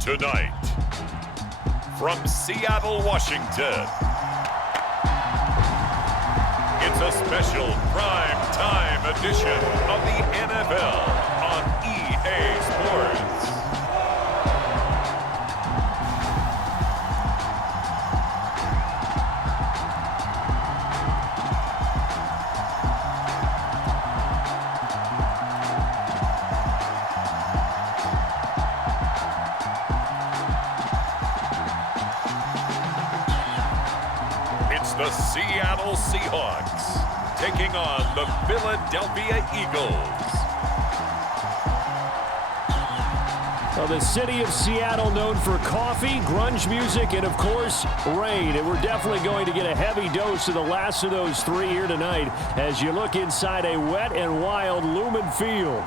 Tonight, from Seattle, Washington, it's a special prime time edition of the NFL on EA Sports. The Seattle Seahawks taking on the Philadelphia Eagles. Well, the city of Seattle known for coffee, grunge music, and, of course, rain. And we're definitely going to get a heavy dose of the last of those three here tonight as you look inside a wet and wild Lumen field.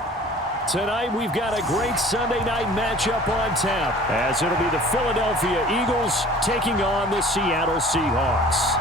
Tonight, we've got a great Sunday night matchup on tap, as it'll be the Philadelphia Eagles taking on the Seattle Seahawks.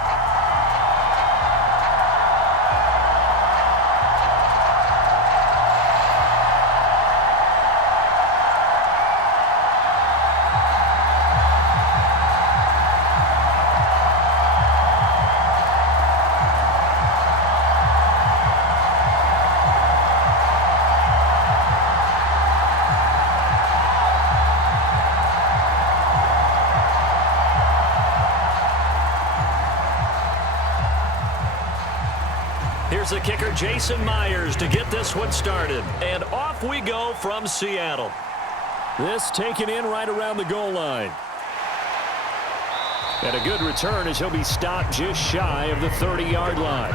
Here's the kicker, Jason Myers, to get this one started. And off we go from Seattle. This taken in right around the goal line. And a good return as he'll be stopped just shy of the 30-yard line.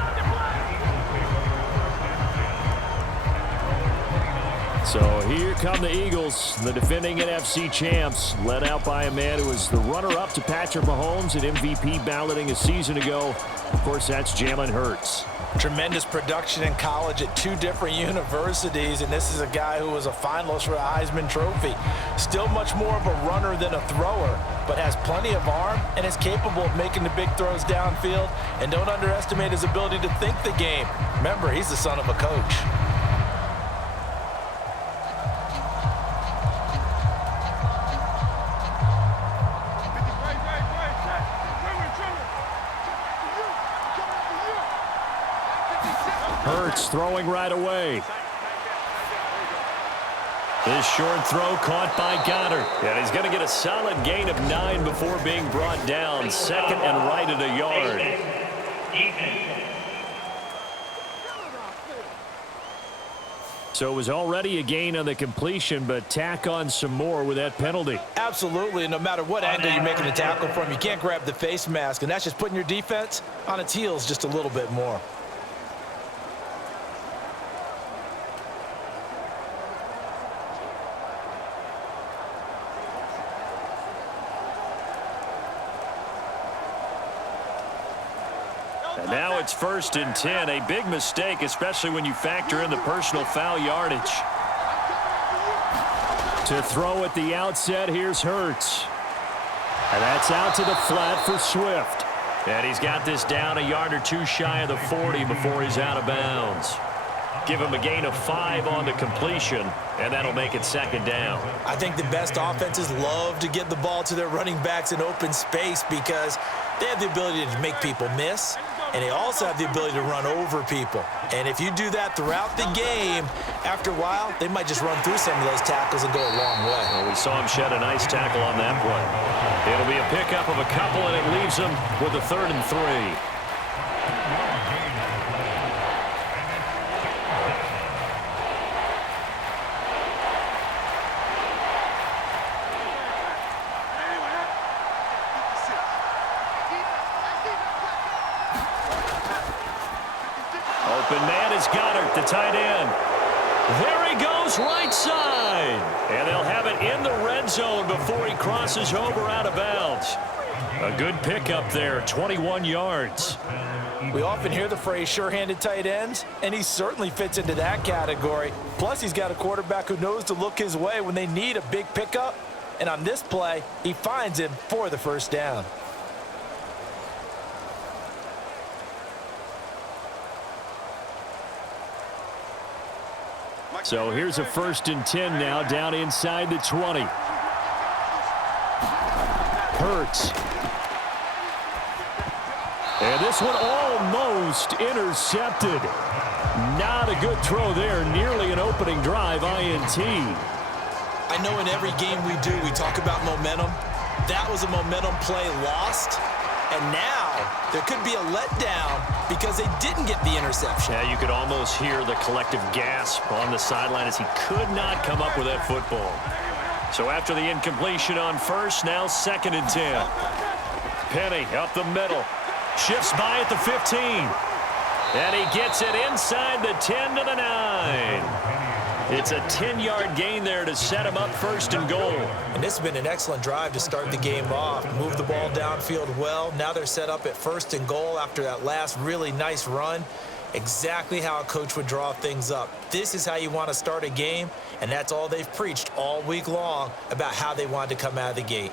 So here come the Eagles, the defending NFC champs, led out by a man who was the runner-up to Patrick Mahomes at MVP balloting a season ago. Of course, that's Jalen Hurts. Tremendous production in college at two different universities, and this is a guy who was a finalist for the Heisman Trophy. Still much more of a runner than a thrower, but has plenty of arm and is capable of making the big throws downfield. And don't underestimate his ability to think the game. Remember, he's the son of a coach. Hurts throwing right away. This short throw caught by Goddard. And he's going to get a solid gain of 9 before being brought down. Second and right at a yard. So it was already a gain on the completion, but tack on some more with that penalty. Absolutely, and no matter what angle you're making the tackle from, you can't grab the face mask, and that's just putting your defense on its heels just a little bit more. And now it's 1st and 10, a big mistake, especially when you factor in the personal foul yardage. To throw at the outset, here's Hurts. And that's out to the flat for Swift. And he's got this down a yard or two shy of the 40 before he's out of bounds. Give him a gain of 5 on the completion, and that'll make it 2nd down. I think the best offenses love to get the ball to their running backs in open space because they have the ability to make people miss, and they also have the ability to run over people. And if you do that throughout the game, after a while, they might just run through some of those tackles and go a long way. Well, we saw him shed a nice tackle on that play. It'll be a pickup of a couple, and it leaves him with a 3rd and 3. Open man is Goddard, the tight end. There he goes, right side. And they'll have it in the red zone before he crosses over out of bounds. A good pickup there, 21 yards. We often hear the phrase sure-handed tight ends, and he certainly fits into that category. Plus, he's got a quarterback who knows to look his way when they need a big pickup. And on this play, he finds him for the 1st down. So here's a 1st and 10 now, down inside the 20. Hurts. And this one almost intercepted. Not a good throw there. Nearly an opening drive, INT. I know in every game we do, we talk about momentum. That was a momentum play lost. And now there could be a letdown because they didn't get the interception. Yeah, you could almost hear the collective gasp on the sideline as he could not come up with that football. So after the incompletion on first, now 2nd and 10. Penny up the middle. Shifts by at the 15. And he gets it inside the 10 to the 9. It's a 10-yard gain there to set him up 1st and goal. And this has been an excellent drive to start the game off. Move the ball downfield well. Now they're set up at 1st and goal after that last really nice run. Exactly how a coach would draw things up. This is how you want to start a game, and that's all they've preached all week long about how they wanted to come out of the gate.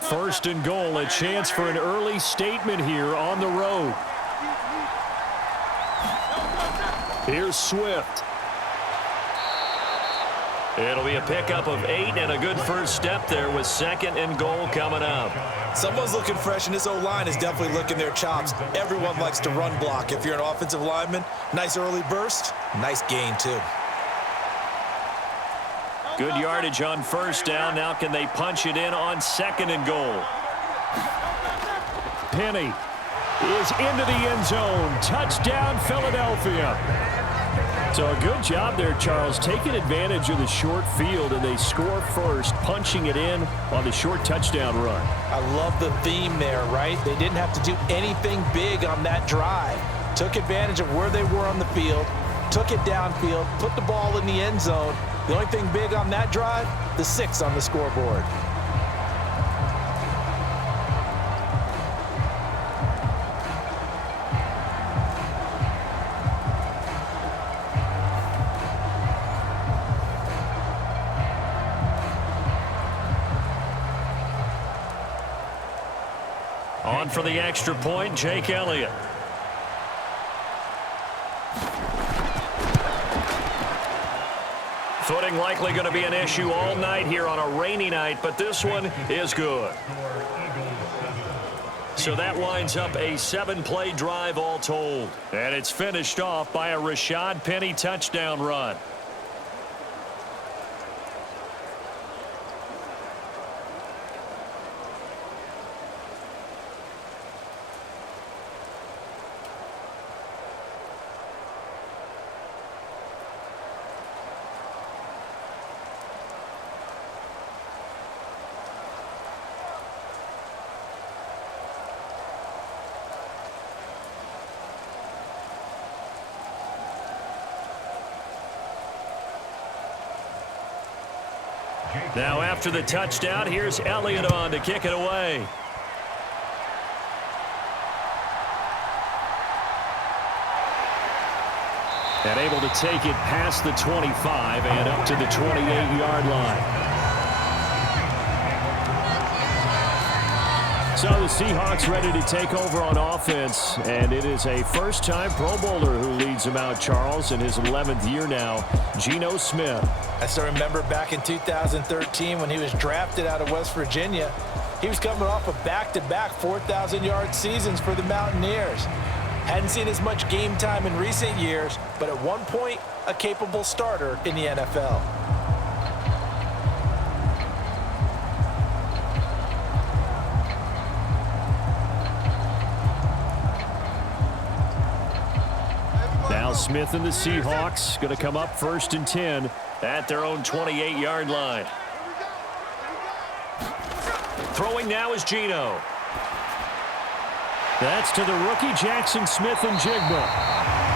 First and goal, a chance for an early statement here on the road. Here's Swift. It'll be a pickup of 8 and a good first step there with 2nd and goal coming up. Someone's looking fresh, and this O-line is definitely licking their chops. Everyone likes to run block. If you're an offensive lineman, nice early burst, nice gain too. Good yardage on first down. Now can they punch it in on 2nd and goal? Penny is into the end zone. Touchdown, Philadelphia. So a good job there, Charles, taking advantage of the short field, and they score first, punching it in on the short touchdown run. I love the theme there, right? They didn't have to do anything big on that drive. Took advantage of where they were on the field, took it downfield, put the ball in the end zone. The only thing big on that drive, the 6 on the scoreboard. On for the extra point, Jake Elliott. Footing likely going to be an issue all night here on a rainy night, but this one is good. So that winds up a 7-play drive all told. And it's finished off by a Rashad Penny touchdown run. Now after the touchdown, here's Elliott on to kick it away. And able to take it past the 25 and up to the 28-yard line. So the Seahawks ready to take over on offense, and it is a first-time Pro Bowler who leads them out, Charles, in his 11th year now, Geno Smith. I still remember back in 2013 when he was drafted out of West Virginia. He was coming off of back-to-back 4,000-yard seasons for the Mountaineers. Hadn't seen as much game time in recent years, but at one point, a capable starter in the NFL. Now Smith and the Seahawks going to come up 1st and 10 at their own 28-yard line. Throwing now is Geno. That's to the rookie, Jaxon Smith-Njigba.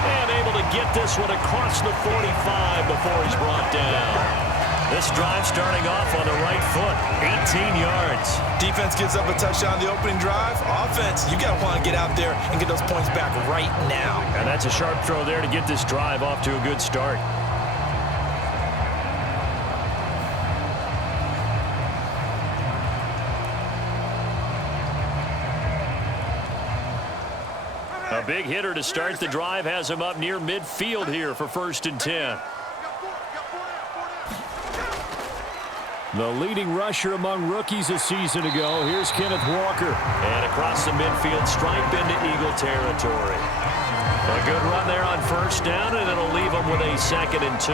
And able to get this one across the 45 before he's brought down. This drive starting off on the right foot, 18 yards. Defense gives up a touchdown on the opening drive. Offense, you got to want to get out there and get those points back right now. And that's a sharp throw there to get this drive off to a good start. A big hitter to start the drive has him up near midfield here for 1st and 10. The leading rusher among rookies a season ago. Here's Kenneth Walker. And across the midfield stripe into Eagle territory. A good run there on 1st down, and it'll leave them with a 2nd and 2.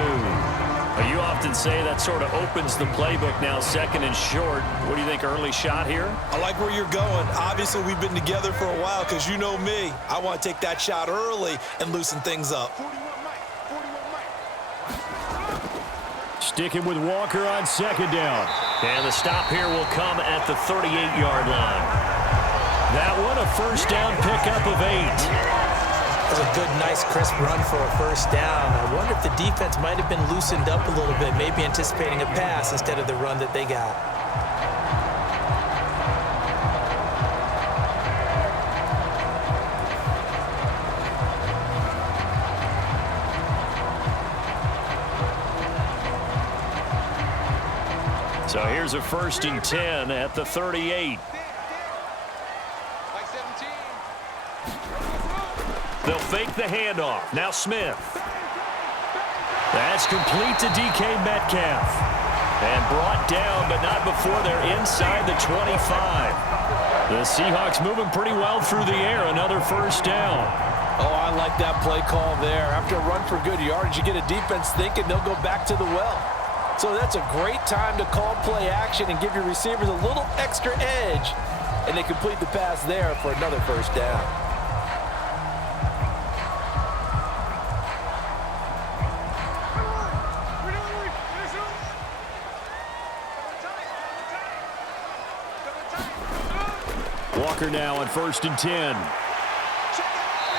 You often say that sort of opens the playbook now, 2nd and short. What do you think, early shot here? I like where you're going. Obviously, we've been together for a while because you know me. I want to take that shot early and loosen things up. Sticking with Walker on 2nd down. And the stop here will come at the 38-yard line. That one, a 1st down pickup of 8. That was a good, nice, crisp run for a 1st down. I wonder if the defense might have been loosened up a little bit, maybe anticipating a pass instead of the run that they got. So here's a 1st and 10 at the 38. They'll fake the handoff. Now Smith. That's complete to DK Metcalf. And brought down, but not before they're inside the 25. The Seahawks moving pretty well through the air. Another 1st down. Oh, I like that play call there. After a run for good yardage, you get a defense thinking they'll go back to the well. So that's a great time to call play action and give your receivers a little extra edge. And they complete the pass there for another 1st down. Walker now on 1st and 10.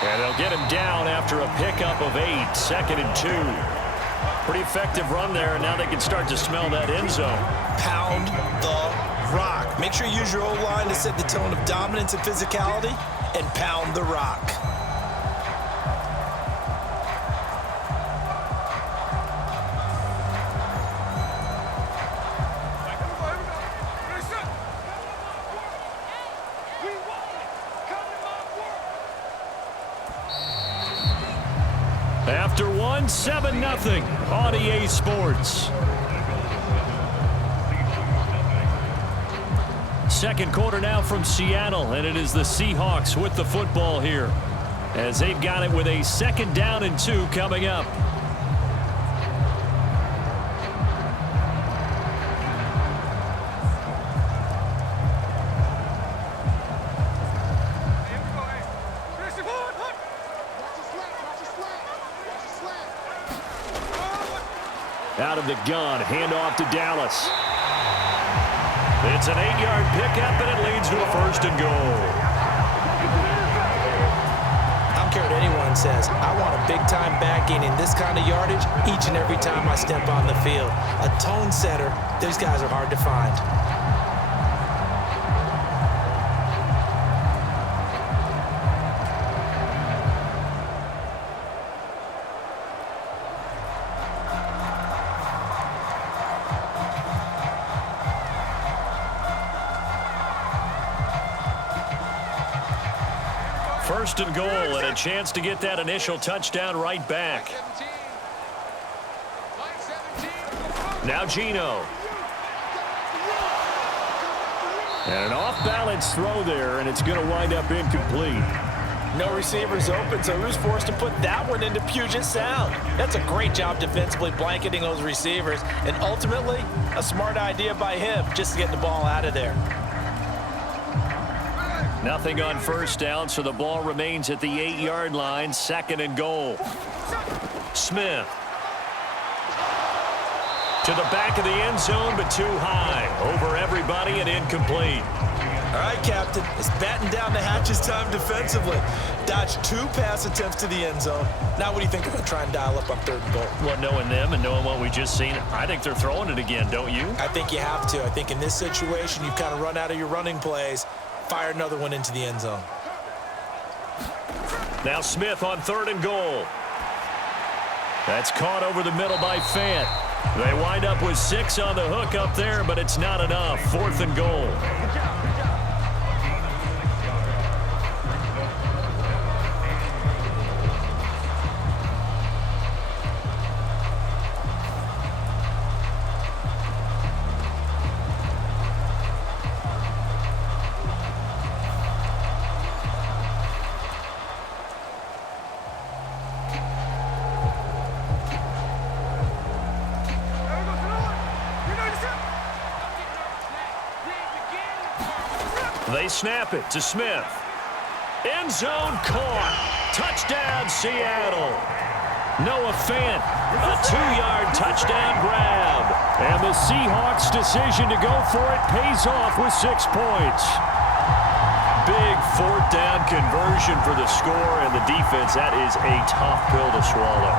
And they'll get him down after a pickup of 8. 2nd and 2. Pretty effective run there, and now they can start to smell that end zone. Pound the rock. Make sure you use your O-line to set the tone of dominance and physicality, and pound the rock. After one, 7-0 on EA Sports. Second quarter now from Seattle, and it is the Seahawks with the football here as they've got it with a 2nd down and 2 coming up. Out of the gun, handoff to Dallas. It's an 8-yard pickup, and it leads to a 1st and goal. I don't care what anyone says. I want a big-time back gaining this kind of yardage each and every time I step on the field. A tone setter, those guys are hard to find. First and goal, and a chance to get that initial touchdown right back. Now Geno. And an off-balance throw there, and it's going to wind up incomplete. No receivers open, so who's forced to put that one into Puget Sound? That's a great job defensively blanketing those receivers, and ultimately, a smart idea by him just to get the ball out of there. Nothing on 1st down, so the ball remains at the 8-yard line. 2nd and goal. Smith. To the back of the end zone, but too high. Over everybody and incomplete. All right, Captain. It's batten down the hatches time defensively. Dodged 2 pass attempts to the end zone. Now what do you think they're going to try and dial up on 3rd and goal? Well, knowing them and knowing what we just seen, I think they're throwing it again, don't you? I think you have to. I think in this situation, you've kind of run out of your running plays. Fire another one into the end zone. Now Smith on 3rd and goal. That's caught over the middle by Fant. They wind up with 6 on the hook up there, but it's not enough. 4th and goal. They snap it to Smith. End zone caught. Touchdown, Seattle. Noah Fant, a 2-yard touchdown grab. And the Seahawks' decision to go for it pays off with 6 points. Big 4th down conversion for the score, and the defense, that is a tough pill to swallow.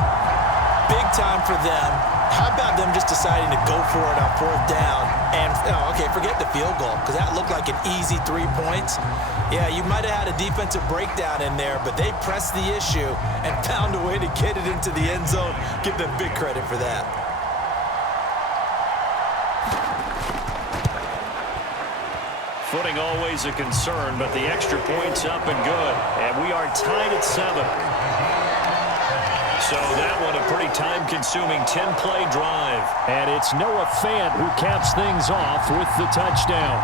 Big time for them. How about them just deciding to go for it on 4th down? And, okay, forget the field goal, because that looked like an easy 3 points. Yeah, you might have had a defensive breakdown in there, but they pressed the issue and found a way to get it into the end zone. Give them big credit for that. Footing always a concern, but the extra point's up and good. And we are tied at 7. So that one a pretty time-consuming 10-play drive. And it's Noah Fant who caps things off with the touchdown.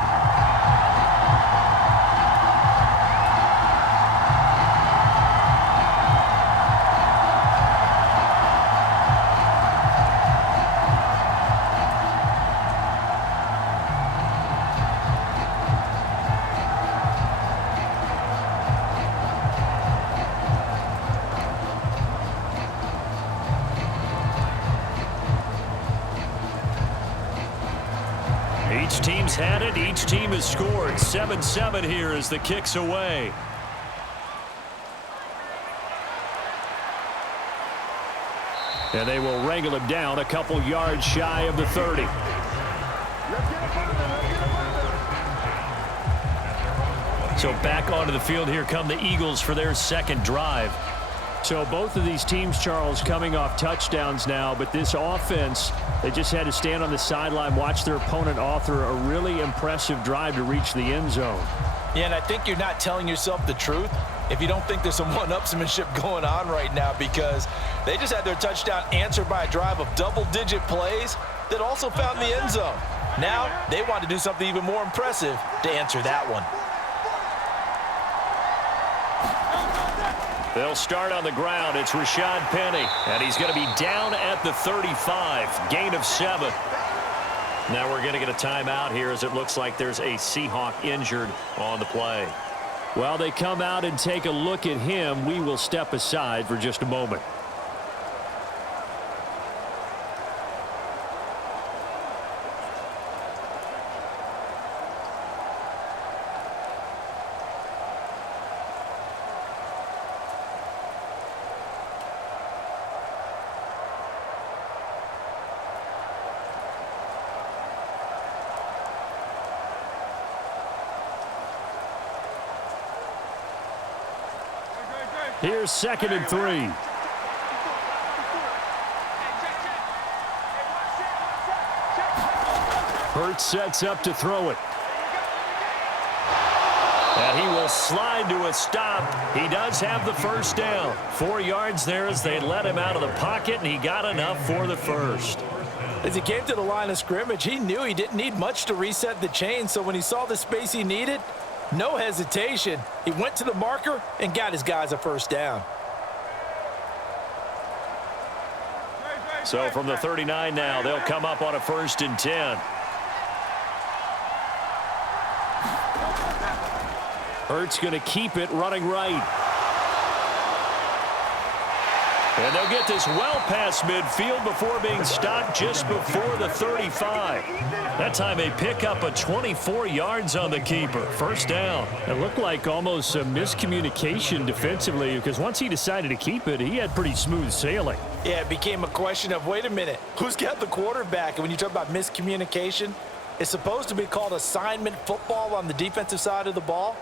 Each team's had it. Each team has scored. 7-7 here as the kick's away. And they will wrangle him down a couple yards shy of the 30. So back onto the field, here come the Eagles for their second drive. So both of these teams, Charles, coming off touchdowns now, but this offense, they just had to stand on the sideline, watch their opponent author a really impressive drive to reach the end zone. Yeah, and I think you're not telling yourself the truth if you don't think there's some one-upsmanship going on right now, because they just had their touchdown answered by a drive of double-digit plays that also found the end zone. Now they want to do something even more impressive to answer that one. They'll start on the ground. It's Rashad Penny, and he's going to be down at the 35. Gain of 7. Now we're going to get a timeout here as it looks like there's a Seahawk injured on the play. While they come out and take a look at him, we will step aside for just a moment. Here's 2nd and 3. Hurts sets up to throw it. And he will slide to a stop. He does have the first down. 4 yards there as they let him out of the pocket, and he got enough for the first. As he came to the line of scrimmage, he knew he didn't need much to reset the chain, so when he saw the space he needed, no hesitation. He went to the marker and got his guys a first down. So from the 39 now, they'll come up on a 1st and 10. Hurts going to keep it running right. And they'll get this well past midfield before being stopped just before the 35. That time they pick up a 24 yards on the keeper. First down. It looked like almost a miscommunication defensively, because once he decided to keep it, he had pretty smooth sailing. Yeah, it became a question of, wait a minute, who's got the quarterback? And when you talk about miscommunication, it's supposed to be called assignment football on the defensive side of the ball.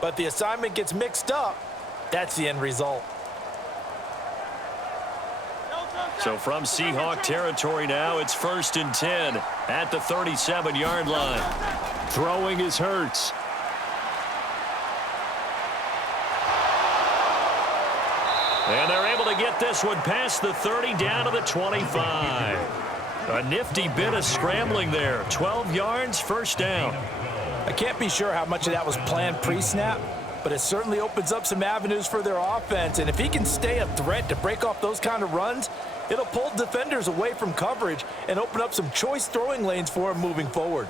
But the assignment gets mixed up. That's the end result. So from Seahawk territory now, it's 1st and 10 at the 37-yard line. Throwing is Hurts. And they're able to get this one past the 30 down to the 25. A nifty bit of scrambling there. 12 yards, first down. I can't be sure how much of that was planned pre-snap, but it certainly opens up some avenues for their offense. And if he can stay a threat to break off those kind of runs, it'll pull defenders away from coverage and open up some choice throwing lanes for him moving forward.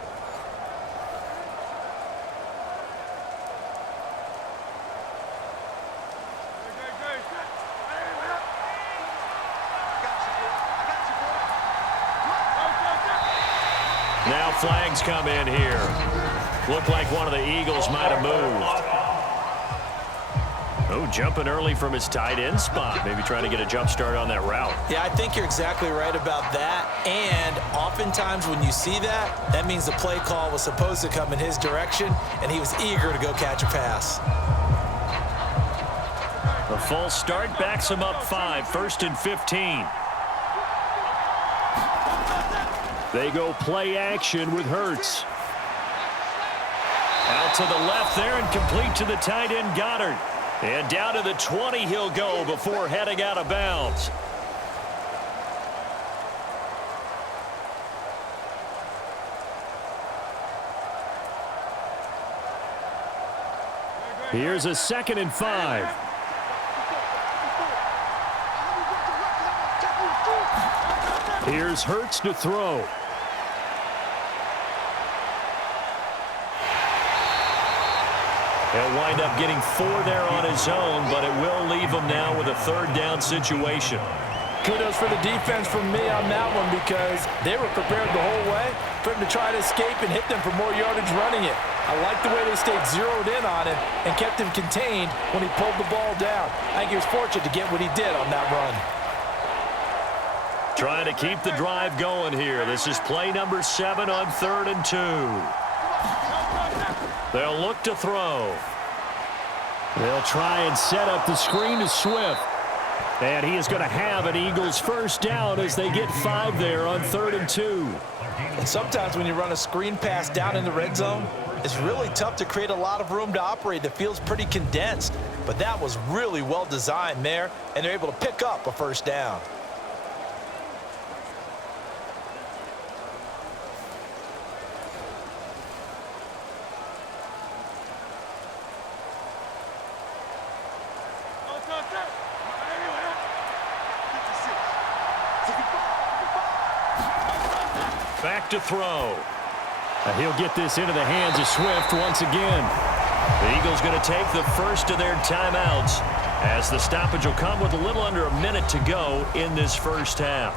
flags come in here. Looked like one of the Eagles might have moved. Oh, jumping early from his tight end spot. Maybe trying to get a jump start on that route. Yeah, I think you're exactly right about that. And oftentimes when you see that, that means the play call was supposed to come in his direction, and he was eager to go catch a pass. A false start backs him up 5, 1st and 15. They go play action with Hurts. Out to the left there and complete to the tight end Goddard. And down to the 20 he'll go before heading out of bounds. Here's a 2nd and 5. Here's Hurts to throw. He'll wind up getting 4 there on his own, but it will leave him now with a 3rd down situation. Kudos for the defense from me on that one, because they were prepared the whole way for him to try to escape and hit them for more yardage running it. I like the way they stayed zeroed in on him and kept him contained when he pulled the ball down. I think he was fortunate to get what he did on that run. Trying to keep the drive going here. This is play number 7 on 3rd and 2. They'll look to throw. They'll try and set up the screen to Swift. And he is going to have an Eagles 1st down as they get 5 there on 3rd and 2. And sometimes when you run a screen pass down in the red zone, it's really tough to create a lot of room to operate. That feels pretty condensed. But that was really well designed there, and they're able to pick up a 1st down. Back to throw. He'll get this into the hands of Swift once again. The Eagles going to take the first of their timeouts as the stoppage will come with a little under a minute to go in this 1st half.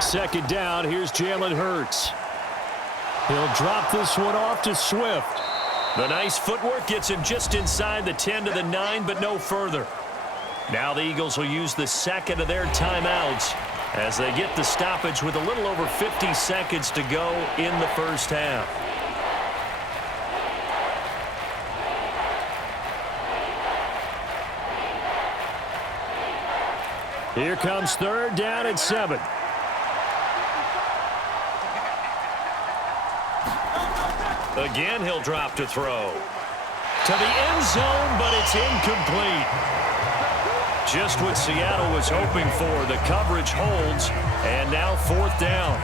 Second down, here's Jalen Hurts. He'll drop this one off to Swift. The nice footwork gets him just inside the 10 to the 9, but no further. Now the Eagles will use the 2nd of their timeouts as they get the stoppage with a little over 50 seconds to go in the 1st half. Here comes 3rd down and 7. Again, he'll drop to throw. To the end zone, but it's incomplete. Just what Seattle was hoping for. The coverage holds, and now 4th down.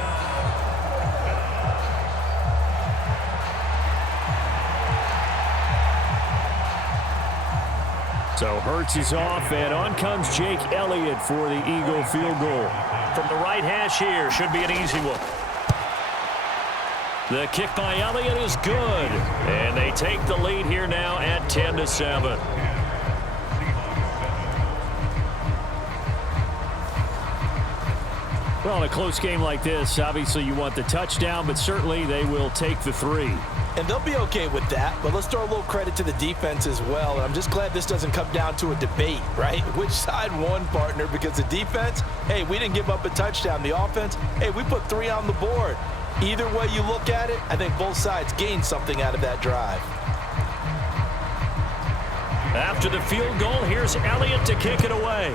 So Hurts is off, and on comes Jake Elliott for the Eagle field goal. From the right hash here, should be an easy one. The kick by Elliott is good, and they take the lead here now at 10 to 7. Well, in a close game like this, obviously you want the touchdown, but certainly they will take the 3. And they'll be okay with that, but let's throw a little credit to the defense as well. And I'm just glad this doesn't come down to a debate, right? Which side won, partner? Because the defense, hey, we didn't give up a touchdown. The offense, hey, we put 3 on the board. Either way you look at it, I think both sides gained something out of that drive. After the field goal, here's Elliott to kick it away.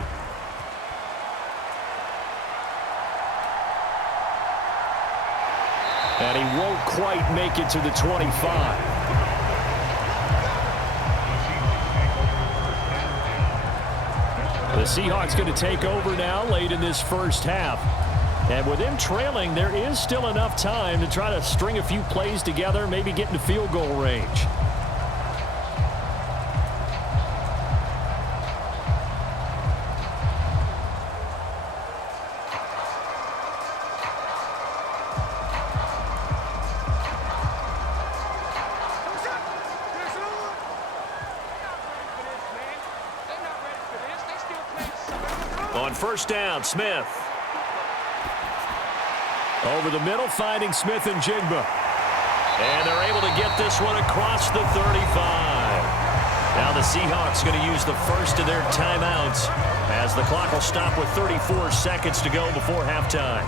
And he won't quite make it to the 25. The Seahawks going to take over now late in this 1st half. And with them trailing, there is still enough time to try to string a few plays together, maybe get into field goal range. On first down, Smith. Over the middle, finding Smith-Njigba. And they're able to get this one across the 35. Now the Seahawks going to use the first of their timeouts as the clock will stop with 34 seconds to go before halftime.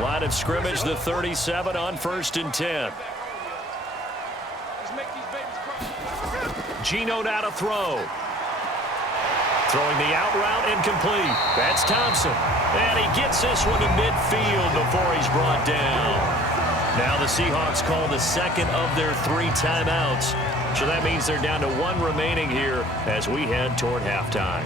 Line of scrimmage, the 37 on 1st and 10. Geno now to throw. Throwing the out route incomplete. That's Thompson. And he gets this one to midfield before he's brought down. Now the Seahawks call the second of their 3 timeouts. So that means they're down to 1 remaining here as we head toward halftime.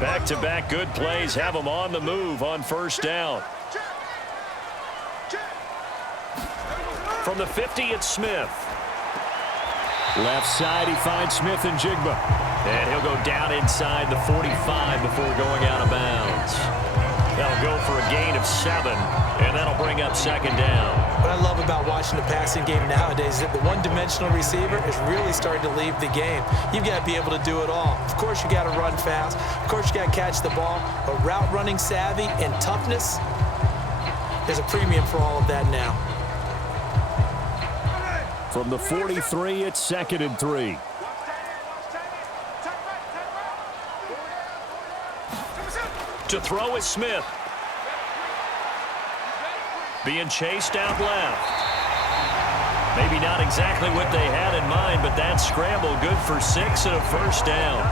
Back-to-back good plays have them on the move on first down. From the 50, it's Smith. Left side, he finds Smith-Njigba. And he'll go down inside the 45 before going out of bounds. That'll go for a gain of 7, and that'll bring up second down. What I love about watching the passing game nowadays is that the one-dimensional receiver is really starting to leave the game. You've got to be able to do it all. Of course, you got to run fast. Of course, you got to catch the ball. But route running savvy and toughness, there's a premium for all of that now. From the 43, it's 2nd and 3. To throw is Smith. Being chased out left. Maybe not exactly what they had in mind, but that scramble good for 6 and a first down.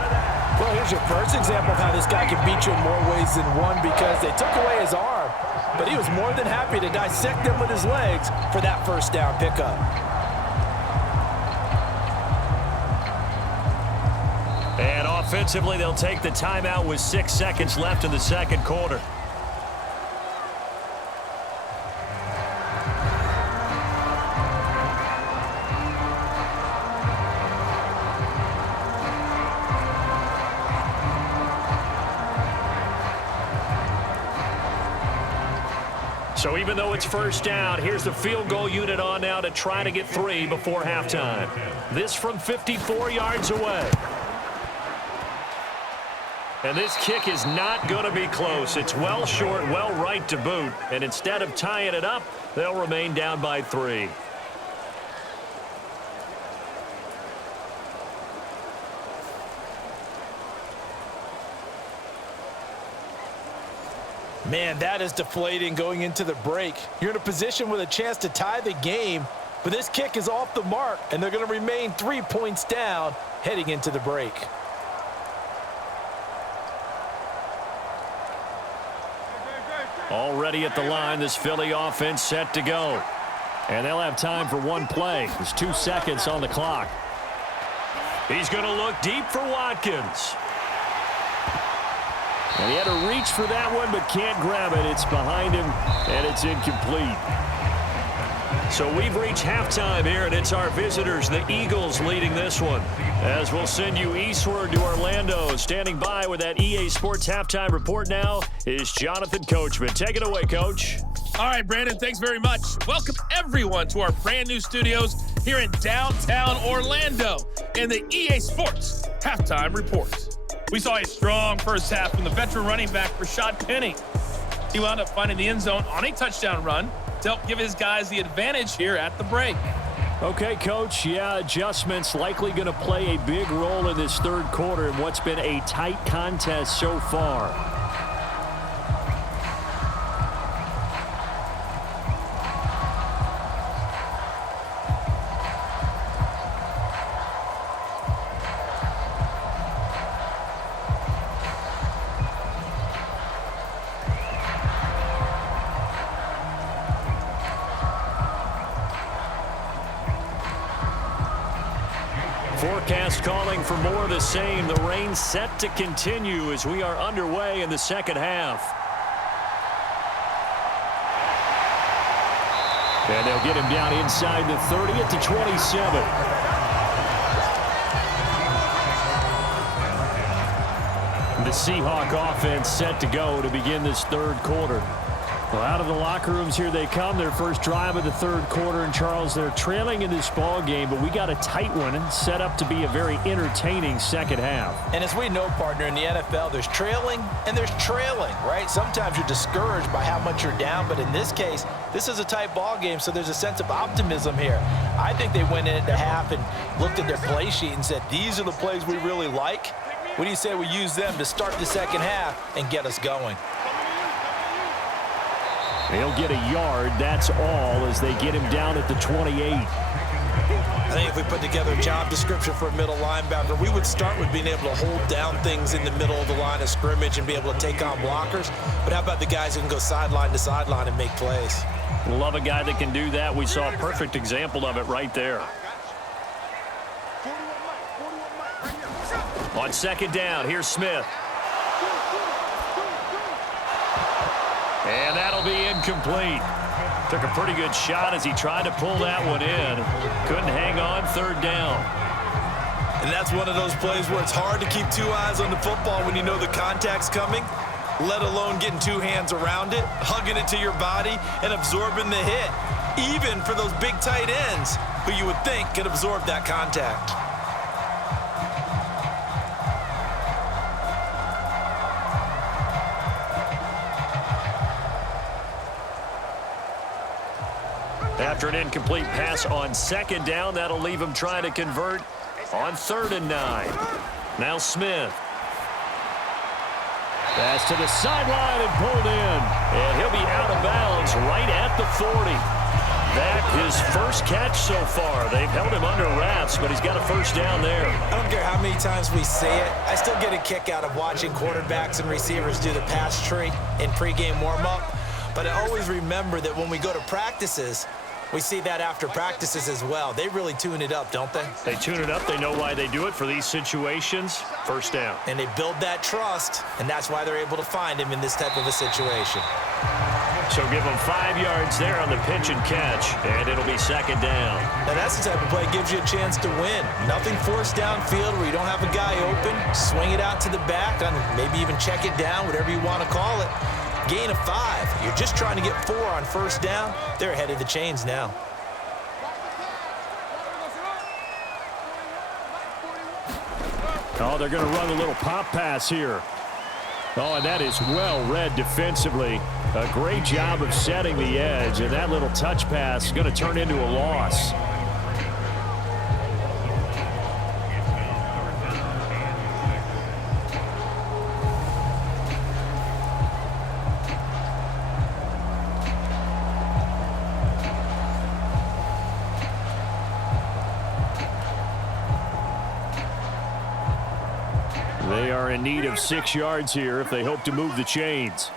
Well, here's your first example of how this guy can beat you in more ways than one, because they took away his arm, but he was more than happy to dissect them with his legs for that first down pickup. And offensively, they'll take the timeout with 6 seconds left in the second quarter. So even though it's first down, here's the field goal unit on now to try to get 3 before halftime. This from 54 yards away. And this kick is not going to be close. It's well short, well right to boot. And instead of tying it up, they'll remain down by 3. Man, that is deflating going into the break. You're in a position with a chance to tie the game, but this kick is off the mark, and they're going to remain 3 points down heading into the break. Already at the line, this Philly offense set to go. And they'll have time for 1 play. There's 2 seconds on the clock. He's going to look deep for Watkins. And he had to reach for that one, but can't grab it. It's behind him, and it's incomplete. So we've reached halftime here, and it's our visitors, the Eagles, leading this one. As we'll send you eastward to Orlando. Standing by with that EA Sports halftime report now is Jonathan Coachman. Take it away, Coach. All right, Brandon, thanks very much. Welcome, everyone, to our brand new studios here in downtown Orlando in the EA Sports halftime report. We saw a strong first half from the veteran running back, Rashad Penny. He wound up finding the end zone on a touchdown run to help give his guys the advantage here at the break. Okay, Coach, yeah, adjustments likely going to play a big role in this third quarter in what's been a tight contest so far. Forecast calling for more of the same. The rain set to continue as we are underway in the second half. And they'll get him down inside the 30 at the 27. the Seahawk offense set to go to begin this third quarter. Well, out of the locker rooms, here they come. Their first drive of the third quarter. And, Charles, they're trailing in this ball game, but we got a tight one set up to be a very entertaining second half. And as we know, partner, in the NFL, there's trailing and there's trailing, right? Sometimes you're discouraged by how much you're down, but in this case, this is a tight ball game, so there's a sense of optimism here. I think they went in at the half and looked at their play sheet and said, these are the plays we really like. What do you say we use them to start the second half and get us going? They'll get a yard, that's all, as they get him down at the 28. I think if we put together a job description for a middle linebacker, we would start with being able to hold down things in the middle of the line of scrimmage and be able to take on blockers. But how about the guys who can go sideline to sideline and make plays? Love a guy that can do that. We saw a perfect example of it right there. On second down, here's Smith. And that'll be incomplete. Took a pretty good shot as he tried to pull that one in. Couldn't hang on, third down. And that's one of those plays where it's hard to keep two eyes on the football when you know the contact's coming, let alone getting two hands around it, hugging it to your body, and absorbing the hit, even for those big tight ends who you would think could absorb that contact. After an incomplete pass on second down, that'll leave him trying to convert on 3rd and 9. Now Smith. Pass to the sideline and pulled in. And he'll be out of bounds right at the 40. That his first catch so far. They've held him under wraps, but he's got a first down there. I don't care how many times we say it. I still get a kick out of watching quarterbacks and receivers do the pass tree in pregame warm-up. But I always remember that when we go to practices, we see that after practices as well. They really tune it up, don't they? They tune it up. They know why they do it for these situations. First down. And they build that trust, and that's why they're able to find him in this type of a situation. So give him 5 yards there on the pitch and catch, and it'll be second down. Now that's the type of play that gives you a chance to win. Nothing forced downfield where you don't have a guy open. Swing it out to the back, and maybe even check it down, whatever you want to call it. Gain of 5. You're just trying to get 4 on first down. They're ahead of the chains now. Oh, they're going to run a little pop pass here. Oh, and that is well read defensively. A great job of setting the edge, and that little touch pass is going to turn into a loss. They are in need of 6 yards here if they hope to move the chains.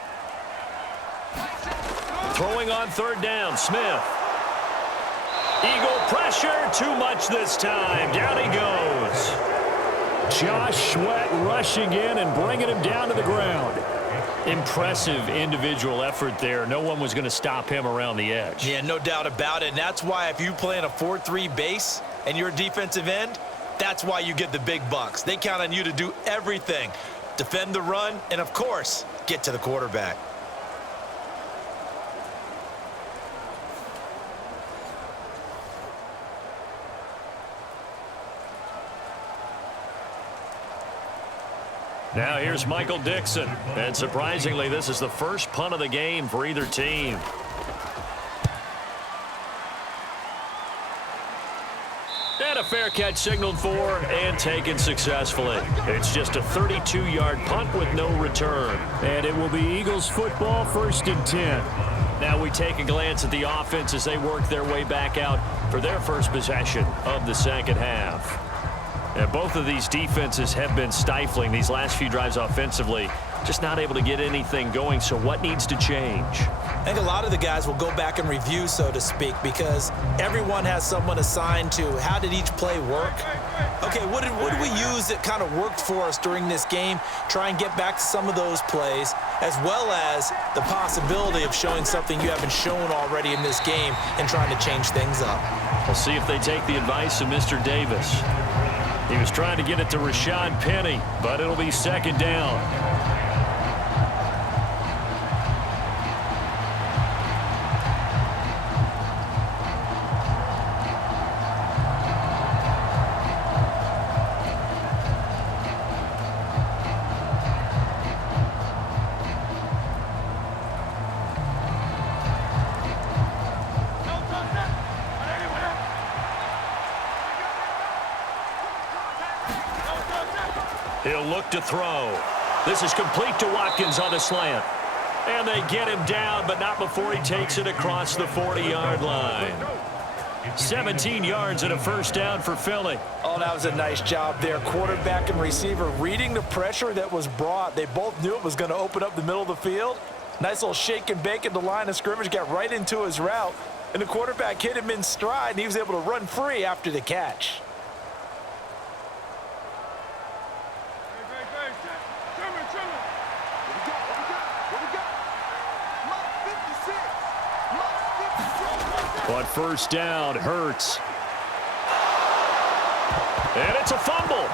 Throwing on 3rd down, Smith. Eagle pressure, too much this time. Down he goes. Josh Sweat rushing in and bringing him down to the ground. Impressive individual effort there. No one was going to stop him around the edge. Yeah, no doubt about it. And that's why if you play in a 4-3 base and you're a defensive end, that's why you get the big bucks. They count on you to do everything. Defend the run and, of course, get to the quarterback. Now here's Michael Dixon. And surprisingly, this is the first punt of the game for either team. And a fair catch signaled for and taken successfully. It's just a 32-yard punt with no return. And it will be Eagles football, 1st and 10. Now we take a glance at the offense as they work their way back out for their first possession of the second half. And both of these defenses have been stifling these last few drives offensively. Just not able to get anything going, so what needs to change? I think a lot of the guys will go back and review, so to speak, because everyone has someone assigned to how did each play work. Okay, what did we use that kind of worked for us during this game? Try and get back to some of those plays, as well as the possibility of showing something you haven't shown already in this game and trying to change things up. We'll see if they take the advice of Mr. Davis. He was trying to get it to Rashad Penny, but it'll be second down. He'll look to throw. This is complete to Watkins on the slant. And they get him down, but not before he takes it across the 40-yard line. 17 yards and a first down for Philly. Oh, that was a nice job there. Quarterback and receiver reading the pressure that was brought. They both knew it was going to open up the middle of the field. Nice little shake and bake at the line of scrimmage, got right into his route. And the quarterback hit him in stride, and he was able to run free after the catch. But first down, Hurts. And it's a fumble.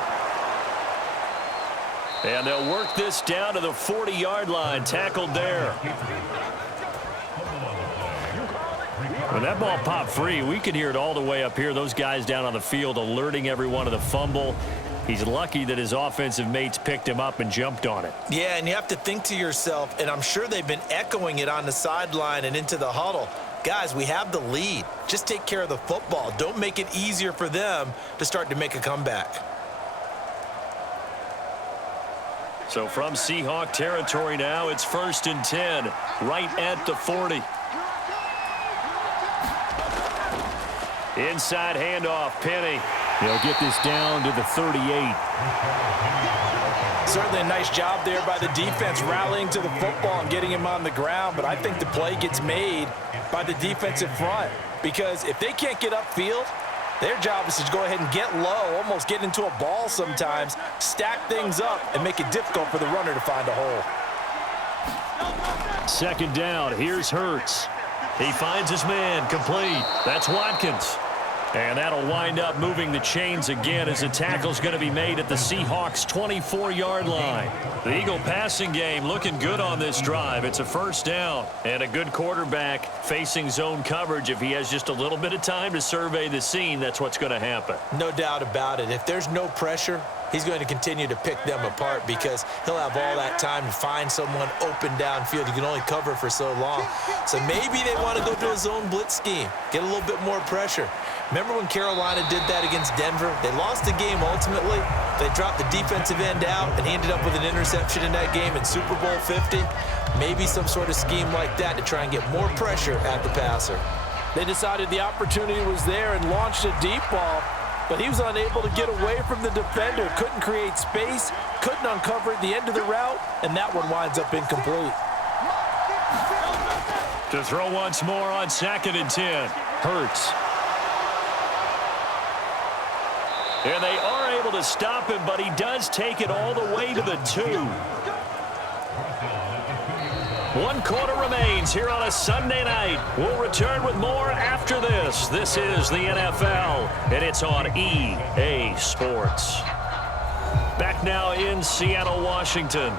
And they'll work this down to the 40-yard line, tackled there. When that ball popped free, we could hear it all the way up here. Those guys down on the field alerting everyone of the fumble. He's lucky that his offensive mates picked him up and jumped on it. Yeah, and you have to think to yourself, and I'm sure they've been echoing it on the sideline and into the huddle. Guys, we have the lead. Just take care of the football. Don't make it easier for them to start to make a comeback. So from Seahawk territory now, it's 1st and 10, right at the 40. Inside handoff, Penny. He'll get this down to the 38. Certainly a nice job there by the defense rallying to the football and getting him on the ground, but I think the play gets made by the defensive front because if they can't get upfield, their job is to go ahead and get low, almost get into a ball sometimes, stack things up, and make it difficult for the runner to find a hole. Second down, here's Hurts. He finds his man, complete. That's Watkins. And that'll wind up moving the chains again as the tackle's going to be made at the Seahawks' 24-yard line. The Eagle passing game looking good on this drive. It's a first down and a good quarterback facing zone coverage. If he has just a little bit of time to survey the scene, that's what's going to happen. No doubt about it. If there's no pressure, he's going to continue to pick them apart because he'll have all that time to find someone open downfield. You can only cover for so long. So maybe they want to go to a zone blitz scheme, get a little bit more pressure. Remember when Carolina did that against Denver? They lost the game ultimately. They dropped the defensive end out, and he ended up with an interception in that game in Super Bowl 50. Maybe some sort of scheme like that to try and get more pressure at the passer. They decided the opportunity was there and launched a deep ball, but he was unable to get away from the defender, couldn't create space, couldn't uncover at the end of the route, and that one winds up incomplete. To throw once more on 2nd and 10. Hurts. And they are able to stop him, but he does take it all the way to the 2. 1 quarter remains here on a Sunday night. We'll return with more after this. This is the NFL, and it's on EA Sports. Back now in Seattle, Washington.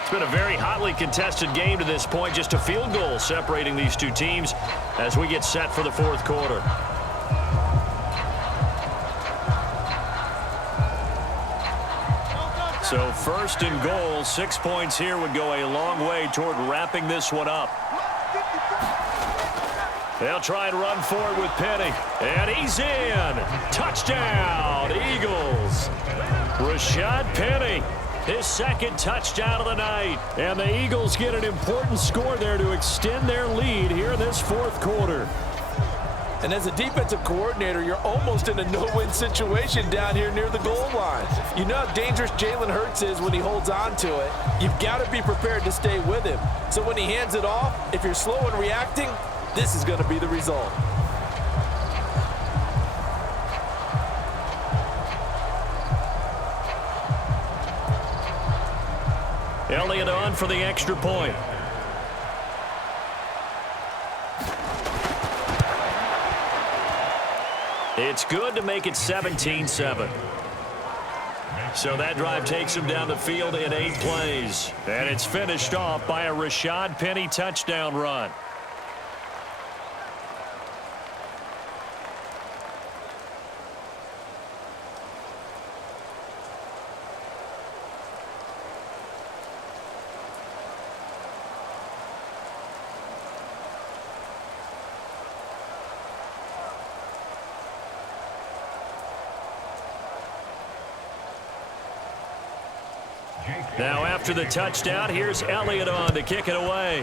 It's been a very hotly contested game to this point. Just a field goal separating these two teams as we get set for the 4th quarter. So 1st and goal, 6 points here would go a long way toward wrapping this one up. They'll try and run forward with Penny. And he's in. Touchdown, Eagles. Rashad Penny, his 2nd touchdown of the night. And the Eagles get an important score there to extend their lead here in this 4th quarter. And as a defensive coordinator, you're almost in a no-win situation down here near the goal line. You know how dangerous Jalen Hurts is when he holds on to it. You've got to be prepared to stay with him. So when he hands it off, if you're slow in reacting, this is going to be the result. Elliott on for the extra point. It's good to make it 17-7. So that drive takes him down the field in 8 plays. And it's finished off by a Rashad Penny touchdown run. Now after the touchdown, here's Elliott on to kick it away.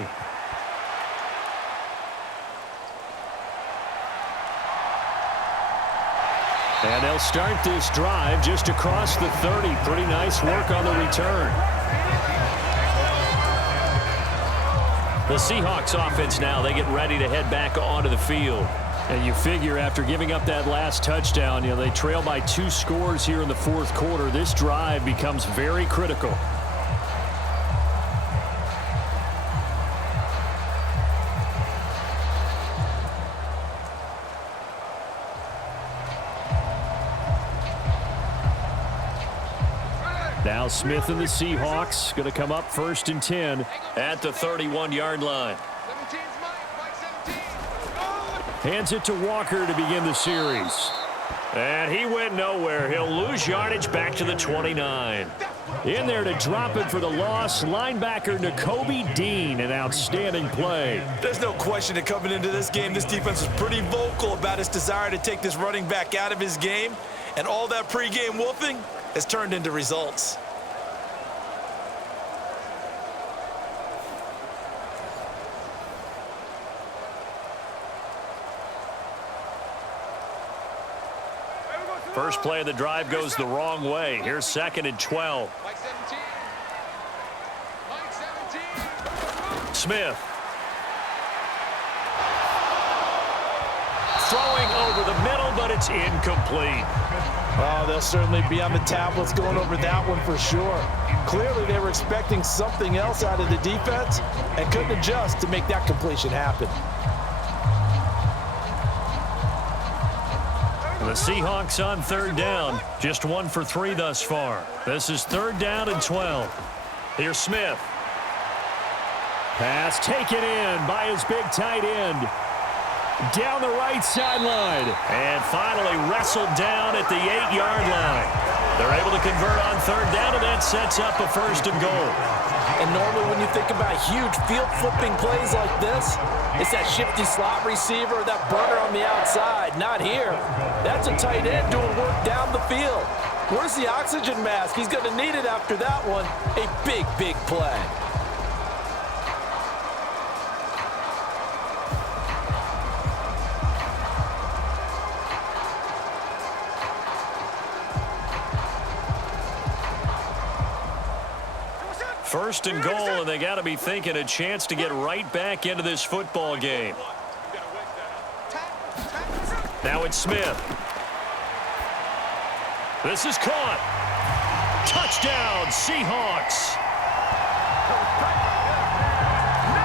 And they'll start this drive just across the 30. Pretty nice work on the return. The Seahawks offense now, they get ready to head back onto the field. And you figure after giving up that last touchdown, they trail by 2 scores here in the 4th quarter. This drive becomes very critical. Now Smith and the Seahawks going to come up 1st and 10 at the 31-yard line. Hands it to Walker to begin the series. And he went nowhere. He'll lose yardage back to the 29. In there to drop it for the loss, linebacker Nakobe Dean, an outstanding play. There's no question that coming into this game, this defense was pretty vocal about its desire to take this running back out of his game. And all that pregame wolfing has turned into results. First play of the drive goes the wrong way. Here's 2nd and 12. Smith. Throwing over the middle, but it's incomplete. Oh, they'll certainly be on the tablets going over that one for sure. Clearly, they were expecting something else out of the defense and couldn't adjust to make that completion happen. The Seahawks on 3rd down, just 1 for 3 thus far. This is 3rd down and 12. Here's Smith. Pass taken in by his big tight end. Down the right sideline. And finally wrestled down at the 8-yard line. They're able to convert on 3rd down, and that sets up a 1st and goal. And normally when you think about huge field-flipping plays like this, it's that shifty slot receiver, that burner on the outside. Not here. That's a tight end doing work down the field. Where's the oxygen mask? He's going to need it after that one. A big, big play. First and goal, and they got to be thinking a chance to get right back into this football game. Now it's Smith. This is caught. Touchdown, Seahawks.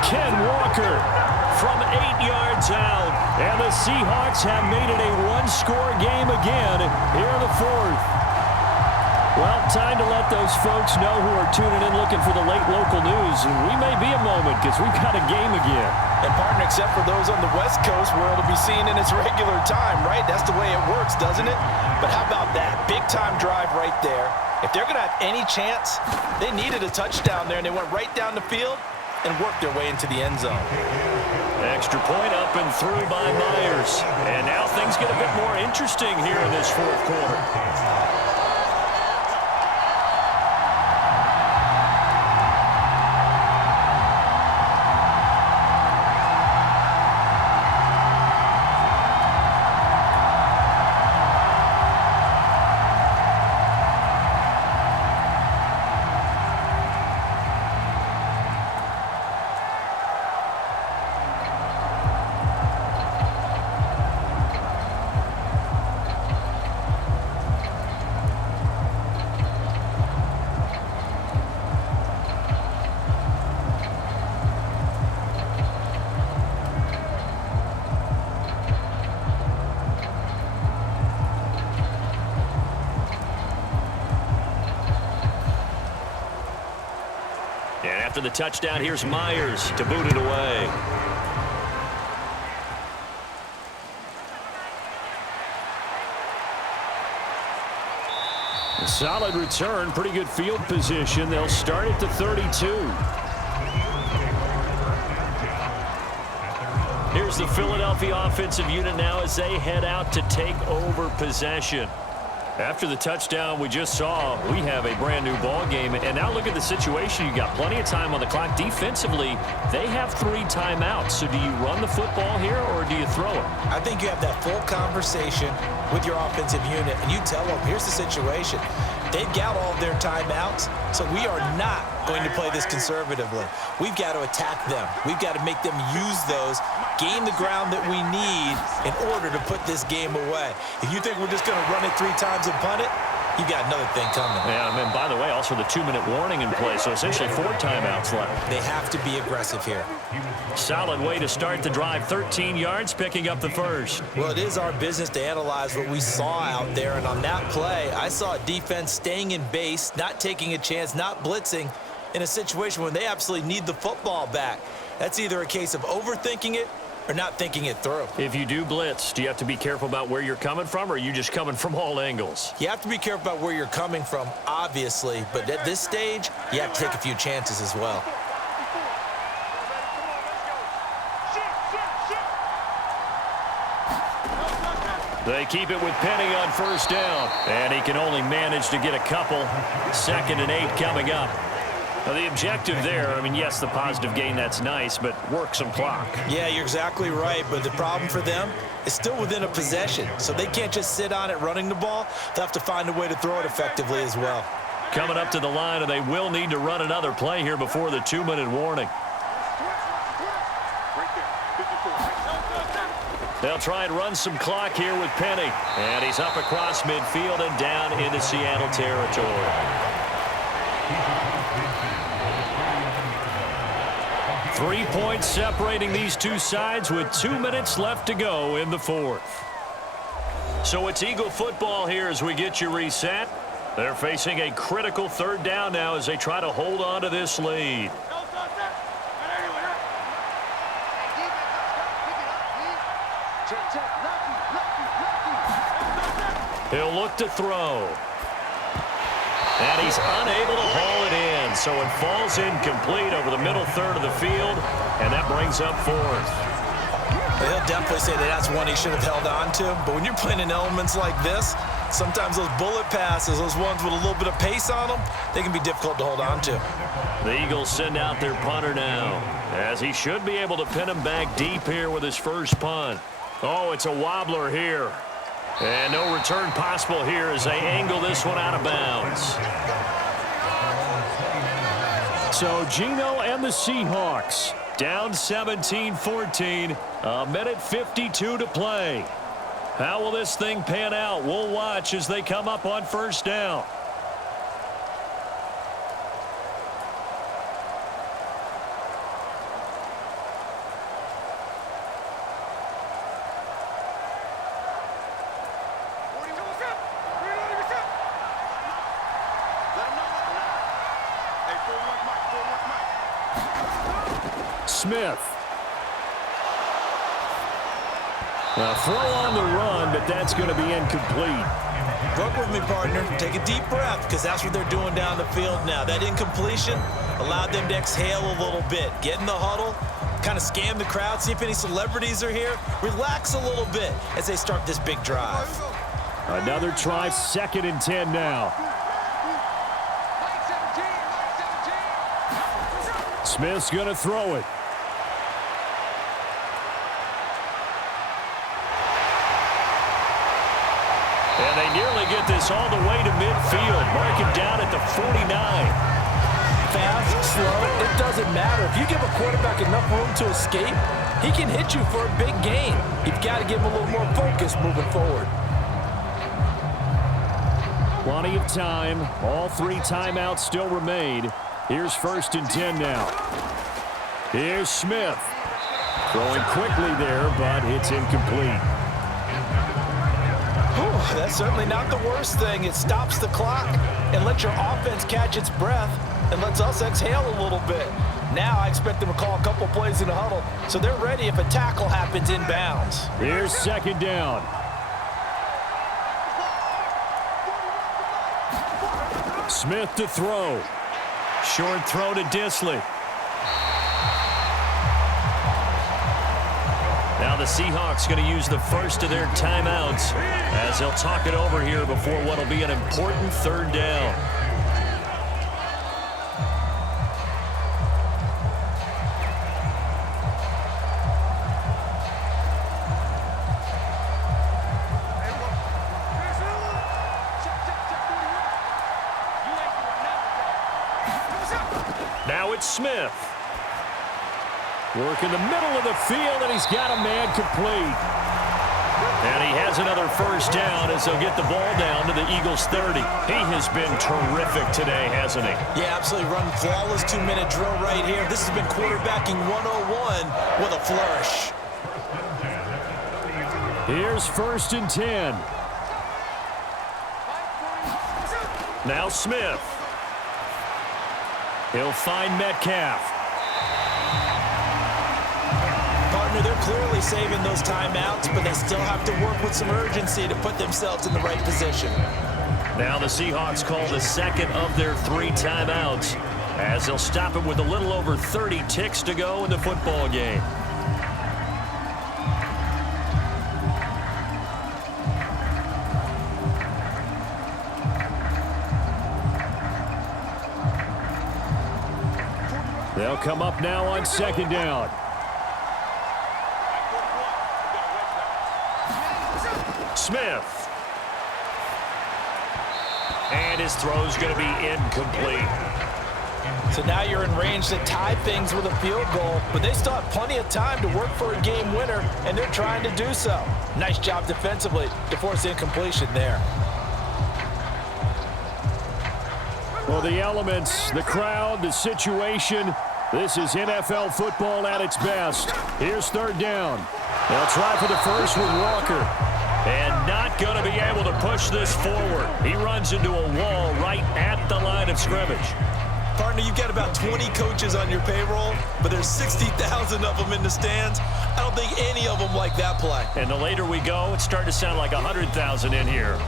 Ken Walker from 8 yards out, and the Seahawks have made it a 1-score game again here in the 4th. Well, time to let those folks know who are tuning in looking for the late local news. We may be a moment because we've got a game again. And partner, except for those on the West Coast where it'll be seen in its regular time, right? That's the way it works, doesn't it? But how about that? Big-time drive right there. If they're going to have any chance, they needed a touchdown there, and they went right down the field and worked their way into the end zone. Extra point up and through by Myers. And now things get a bit more interesting here in this 4th quarter. After the touchdown, here's Myers to boot it away. A solid return, pretty good field position. They'll start at the 32. Here's the Philadelphia offensive unit now as they head out to take over possession. After the touchdown we just saw, we have a brand new ball game. And now look at the situation. You got plenty of time on the clock. Defensively, they have 3 timeouts. So do you run the football here or do you throw it? I think you have that full conversation with your offensive unit, and you tell them, here's the situation. They've got all of their timeouts, so we are not going to play this conservatively. We've got to attack them. We've got to make them use those, gain the ground that we need in order to put this game away. If you think we're just going to run it 3 times and punt it, you got another thing coming. Yeah, and by the way, also the 2-minute warning in play, so essentially 4 timeouts left. They have to be aggressive here. Solid way to start the drive. 13 yards, picking up the first. Well, it is our business to analyze what we saw out there, and on that play, I saw a defense staying in base, not taking a chance, not blitzing in a situation when they absolutely need the football back. That's either a case of overthinking it or not thinking it through. If you do blitz, do you have to be careful about where you're coming from, or are you just coming from all angles? You have to be careful about where you're coming from, obviously, but at this stage, you have to take a few chances as well. They keep it with Penny on first down, and he can only manage to get a couple. 2nd and 8 coming up. Now, the objective there, I mean, yes, the positive gain, that's nice, but work some clock. Yeah, you're exactly right, but the problem for them is still within a possession, so they can't just sit on it running the ball. They'll have to find a way to throw it effectively as well. Coming up to the line, and they will need to run another play here before the 2-minute warning. They'll try and run some clock here with Penny, and he's up across midfield and down into Seattle territory. 3 points separating these two sides with 2 minutes left to go in the 4th. So it's Eagle football here as we get you reset. They're facing a critical 3rd down now as they try to hold on to this lead. He'll look to throw. And he's unable to haul it in, so it falls incomplete over the middle 3rd of the field, and that brings up 4th. He'll definitely say that that's one he should have held on to, but when you're playing in elements like this, sometimes those bullet passes, those ones with a little bit of pace on them, they can be difficult to hold on to. The Eagles send out their punter now, as he should be able to pin him back deep here with his first punt. Oh, it's a wobbler here. And no return possible here as they angle this one out of bounds. So Geno and the Seahawks down 17-14. 1:52 to play. How will this thing pan out? We'll watch as they come up on first down. Smith. A throw on the run, but that's going to be incomplete. Work with me, partner. Take a deep breath, because that's what they're doing down the field now. That incompletion allowed them to exhale a little bit. Get in the huddle, kind of scan the crowd, see if any celebrities are here. Relax a little bit as they start this big drive. Another try, 2nd and 10 now. Smith's going to throw it. And they nearly get this all the way to midfield. Mark him down at the 49. Fast, slow, it doesn't matter. If you give a quarterback enough room to escape, he can hit you for a big gain. You've got to give him a little more focus moving forward. Plenty of time. All 3 timeouts still remain. Here's 1st and 10 now. Here's Smith. Throwing quickly there, but it's incomplete. that's certainly not the worst thing. It stops the clock and lets your offense catch its breath and lets us exhale a little bit. Now I expect them to call a couple plays in the huddle, so they're ready if a tackle happens inbounds. Here's second down. Smith to throw. Short throw to Disley. Now the Seahawks going to use the first of their timeouts as they'll talk it over here before what will be an important third down. Now it's Smith. Work in the middle of the field, and he's got a man complete. And he has another first down as they'll get the ball down to the Eagles' 30. He has been terrific today, hasn't he? Yeah, absolutely. Run flawless 2-minute drill right here. This has been quarterbacking 101 with a flourish. Here's 1st and 10. Now Smith. He'll find Metcalf. Partner, they're clearly saving those timeouts, but they still have to work with some urgency to put themselves in the right position. Now the Seahawks call the second of their 3 timeouts as they'll stop it with a little over 30 ticks to go in the football game. They'll come up now on second down. Smith. And his throw's going to be incomplete. So now you're in range to tie things with a field goal, but they still have plenty of time to work for a game winner, and they're trying to do so. Nice job defensively to force incompletion there. Well, the elements, the crowd, the situation, this is NFL football at its best. Here's third down. They'll try for the first with Walker. And not going to be able to push this forward. He runs into a wall right at the line of scrimmage. Partner, you've got about 20 coaches on your payroll, but there's 60,000 of them in the stands. I don't think any of them like that play. And the later we go, it's starting to sound like 100,000 in here.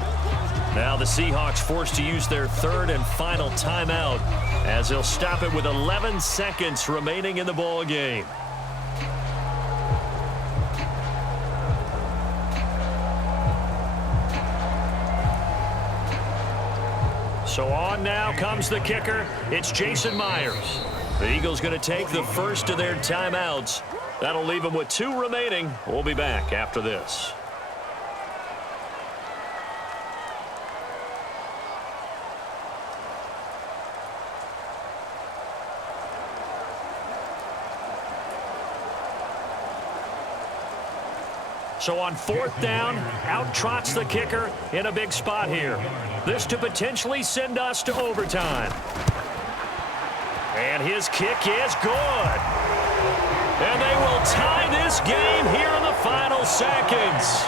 Now the Seahawks forced to use their third and final timeout as they'll stop it with 11 seconds remaining in the ball game. So on now comes the kicker. It's Jason Myers. The Eagles going to take the first of their timeouts. That'll leave them with 2 remaining. We'll be back after this. So on 4th down, out trots the kicker in a big spot here. This to potentially send us to overtime. And his kick is good. And they will tie this game here in the final seconds.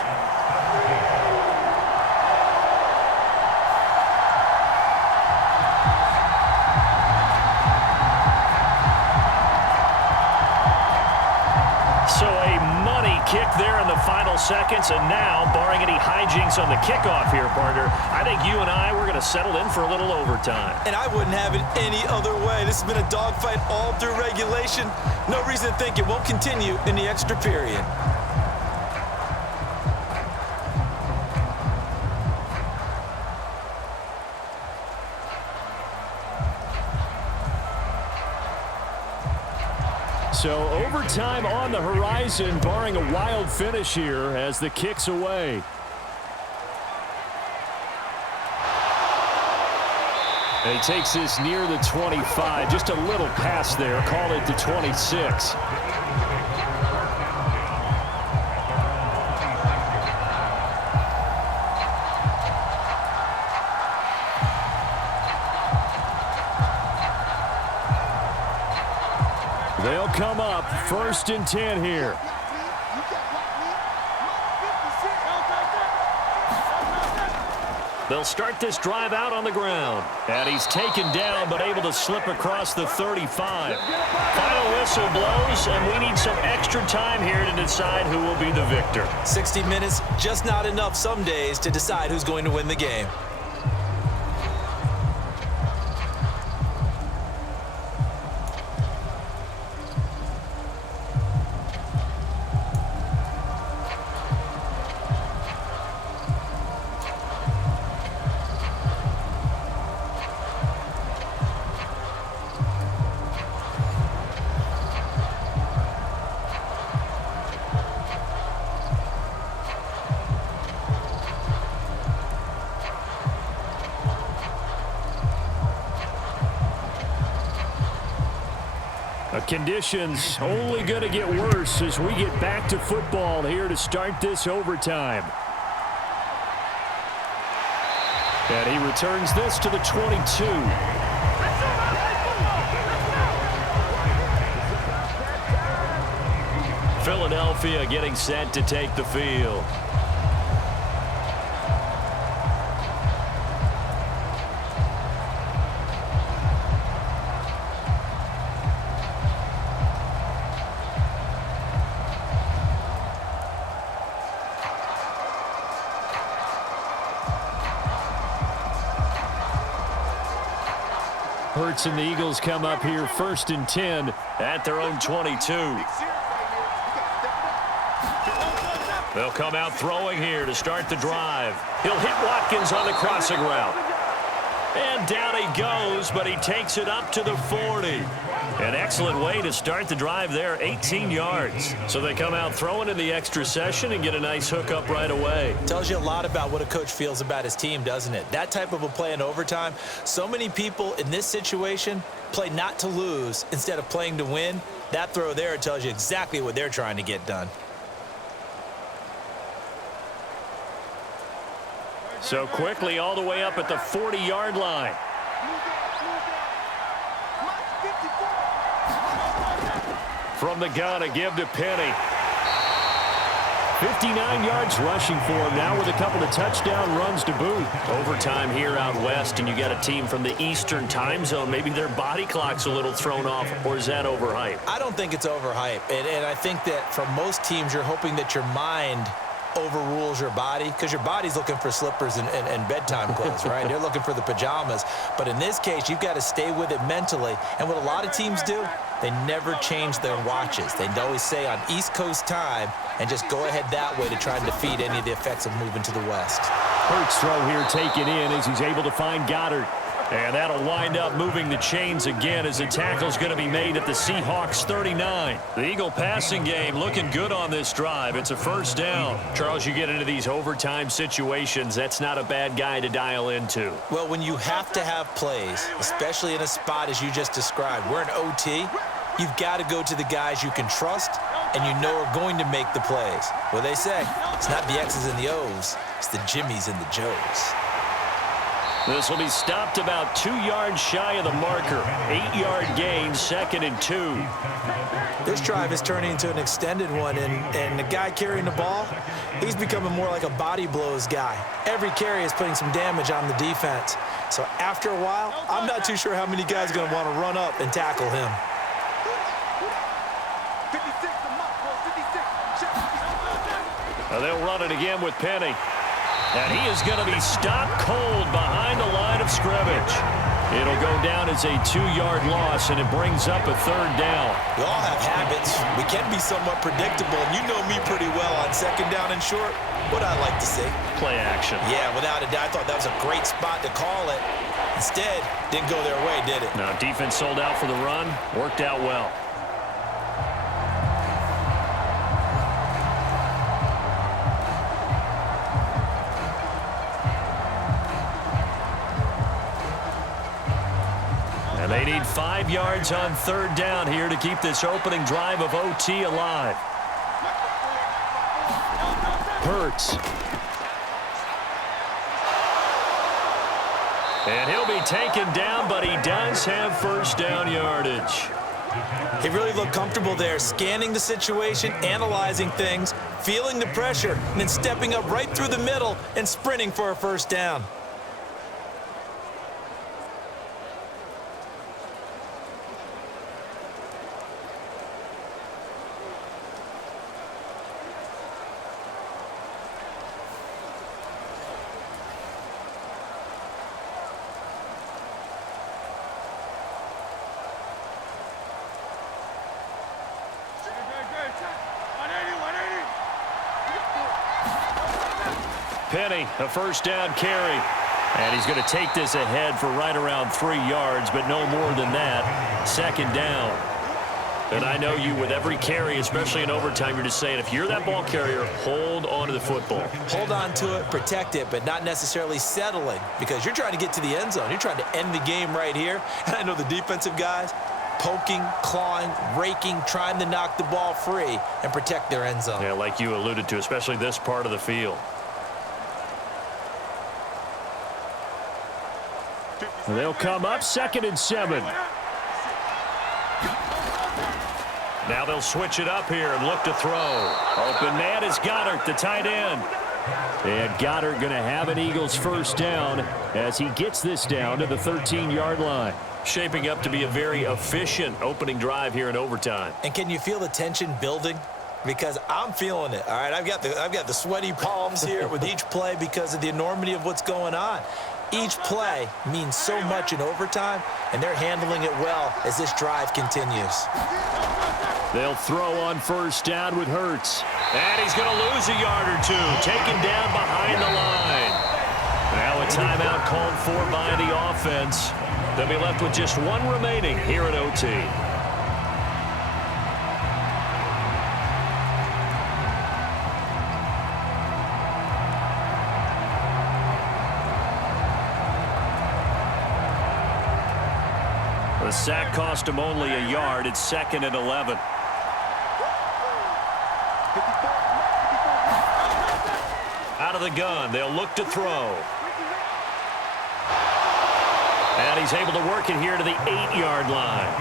Kick there in the final seconds, and now, barring any hijinks on the kickoff here, partner, I think you and I, we're going to settle in for a little overtime. And I wouldn't have it any other way. This has been a dogfight all through regulation. No reason to think it won't continue in the extra period. So overtime on the horizon, barring a wild finish here as the kick's away. And he takes this near the 25, just a little past there, call it the 26. They'll come up 1st and 10 here. They'll start this drive out on the ground. And he's taken down, but able to slip across the 35. Final whistle blows, and we need some extra time here to decide who will be the victor. 60 minutes, just not enough some days to decide who's going to win the game. Conditions only going to get worse as we get back to football here to start this overtime. And he returns this to the 22. Philadelphia getting set to take the field. Hurts and the Eagles come up here 1st and 10 at their own 22. They'll come out throwing here to start the drive. He'll hit Watkins on the crossing route. And down he goes, but he takes it up to the 40. An excellent way to start the drive there, 18 yards. So they come out throwing in the extra session and get a nice hookup right away. Tells you a lot about what a coach feels about his team, doesn't it? That type of a play in overtime, so many people in this situation play not to lose instead of playing to win. That throw there tells you exactly what they're trying to get done. So quickly all the way up at the 40-yard line. From the gun, a give to Penny. 59 yards rushing for him now with a couple of touchdown runs to boot. Overtime here out west, and you got a team from the Eastern time zone. Maybe their body clock's a little thrown off, or is that overhyped? I don't think it's overhyped, and I think that for most teams, you're hoping that your mind overrules your body, because your body's looking for slippers and bedtime clothes, right? They're looking for the pajamas. But in this case, you've got to stay with it mentally. And what a lot of teams do, they never change their watches. They always say on East Coast time and just go ahead that way to try and defeat any of the effects of moving to the west. Hurts throw here taken in as he's able to find Goddard. And that'll wind up moving the chains again as the tackle's going to be made at the Seahawks 39. The Eagle passing game looking good on this drive. It's a first down. Charles, you get into these overtime situations, that's not a bad guy to dial into. Well, when you have to have plays, especially in a spot as you just described, we're in OT, you've got to go to the guys you can trust and you know are going to make the plays. Well, they say it's not the X's and the O's, it's the Jimmys and the Joes. This will be stopped about 2 yards shy of the marker. 8-yard gain, 2nd and 2. This drive is turning into an extended one, and the guy carrying the ball, he's becoming more like a body blows guy. Every carry is putting some damage on the defense. So after a while, I'm not too sure how many guys are going to want to run up and tackle him. They'll run it again with Penny. And he is going to be stopped cold behind the line of scrimmage. It'll go down as a 2-yard loss, and it brings up a 3rd down. We all have habits. We can be somewhat predictable, and you know me pretty well on 2nd down and short. What I like to see. Play action. Yeah, without a doubt. I thought that was a great spot to call it. Instead, didn't go their way, did it? No, defense sold out for the run. Worked out well. And they need 5 yards on 3rd down here to keep this opening drive of OT alive. Hurts. And he'll be taken down, but he does have 1st down yardage. He really looked comfortable there, scanning the situation, analyzing things, feeling the pressure, and then stepping up right through the middle and sprinting for a 1st down. Penny, a first down carry. And he's going to take this ahead for right around 3 yards, but no more than that. Second down. And I know you, with every carry, especially in overtime, you're just saying, if you're that ball carrier, hold on to the football. Hold on to it, protect it, but not necessarily settling, because you're trying to get to the end zone. You're trying to end the game right here. And I know the defensive guys poking, clawing, raking, trying to knock the ball free and protect their end zone. Yeah, like you alluded to, especially this part of the field. They'll come up 2nd and 7. Now they'll switch it up here and look to throw. Open man is Goddard, the tight end. And Goddard going to have an Eagles first down as he gets this down to the 13-yard line. Shaping up to be a very efficient opening drive here in overtime. And can you feel the tension building? Because I'm feeling it. All right, I've got the sweaty palms here with each play because of the enormity of what's going on. Each play means so much in overtime, and they're handling it well as this drive continues. They'll throw on first down with Hurts. And he's going to lose a yard or two. Taken down behind the line. Now a timeout called for by the offense. They'll be left with just one remaining here at OT. The sack cost him only a yard. It's 2nd and 11. Out of the gun, they'll look to throw. And he's able to work it here to the 8-yard line.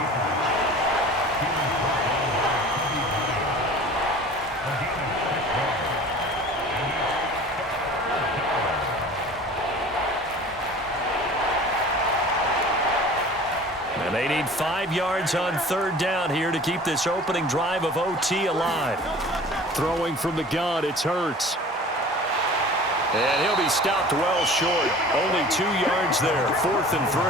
And they need 5 yards on 3rd down here to keep this opening drive of OT alive. Throwing from the gun, it's Hurts. And he'll be stopped well short. Only 2 yards there, 4th and 3.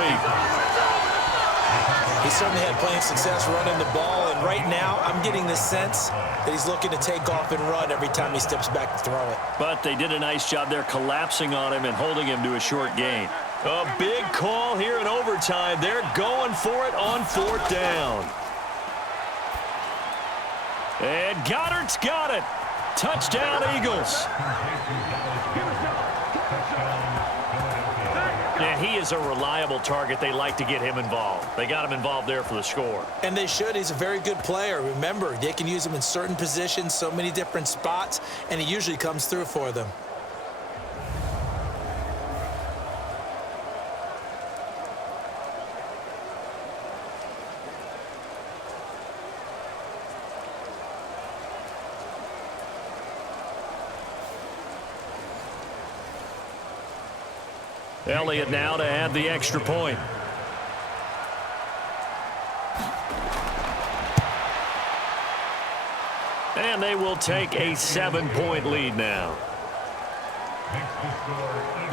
He certainly had plenty of success running the ball, and right now I'm getting the sense that he's looking to take off and run every time he steps back to throw it. But they did a nice job there collapsing on him and holding him to a short gain. A big call here in overtime. They're going for it on 4th down. And Goddard's got it. Touchdown, Eagles. And he is a reliable target. They like to get him involved. They got him involved there for the score. And they should. He's a very good player. Remember, they can use him in certain positions, so many different spots, and he usually comes through for them. Elliott now to add the extra point. And they will take a 7-point lead now.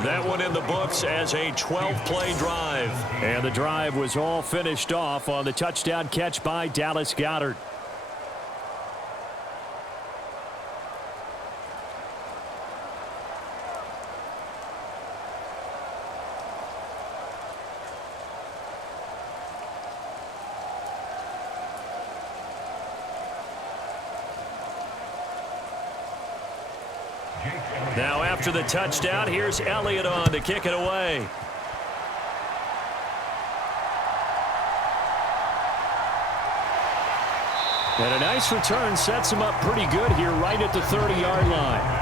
That one in the books as a 12-play drive. And the drive was all finished off on the touchdown catch by Dallas Goedert. Now after the touchdown, here's Elliott on to kick it away. And a nice return sets him up pretty good here right at the 30-yard line.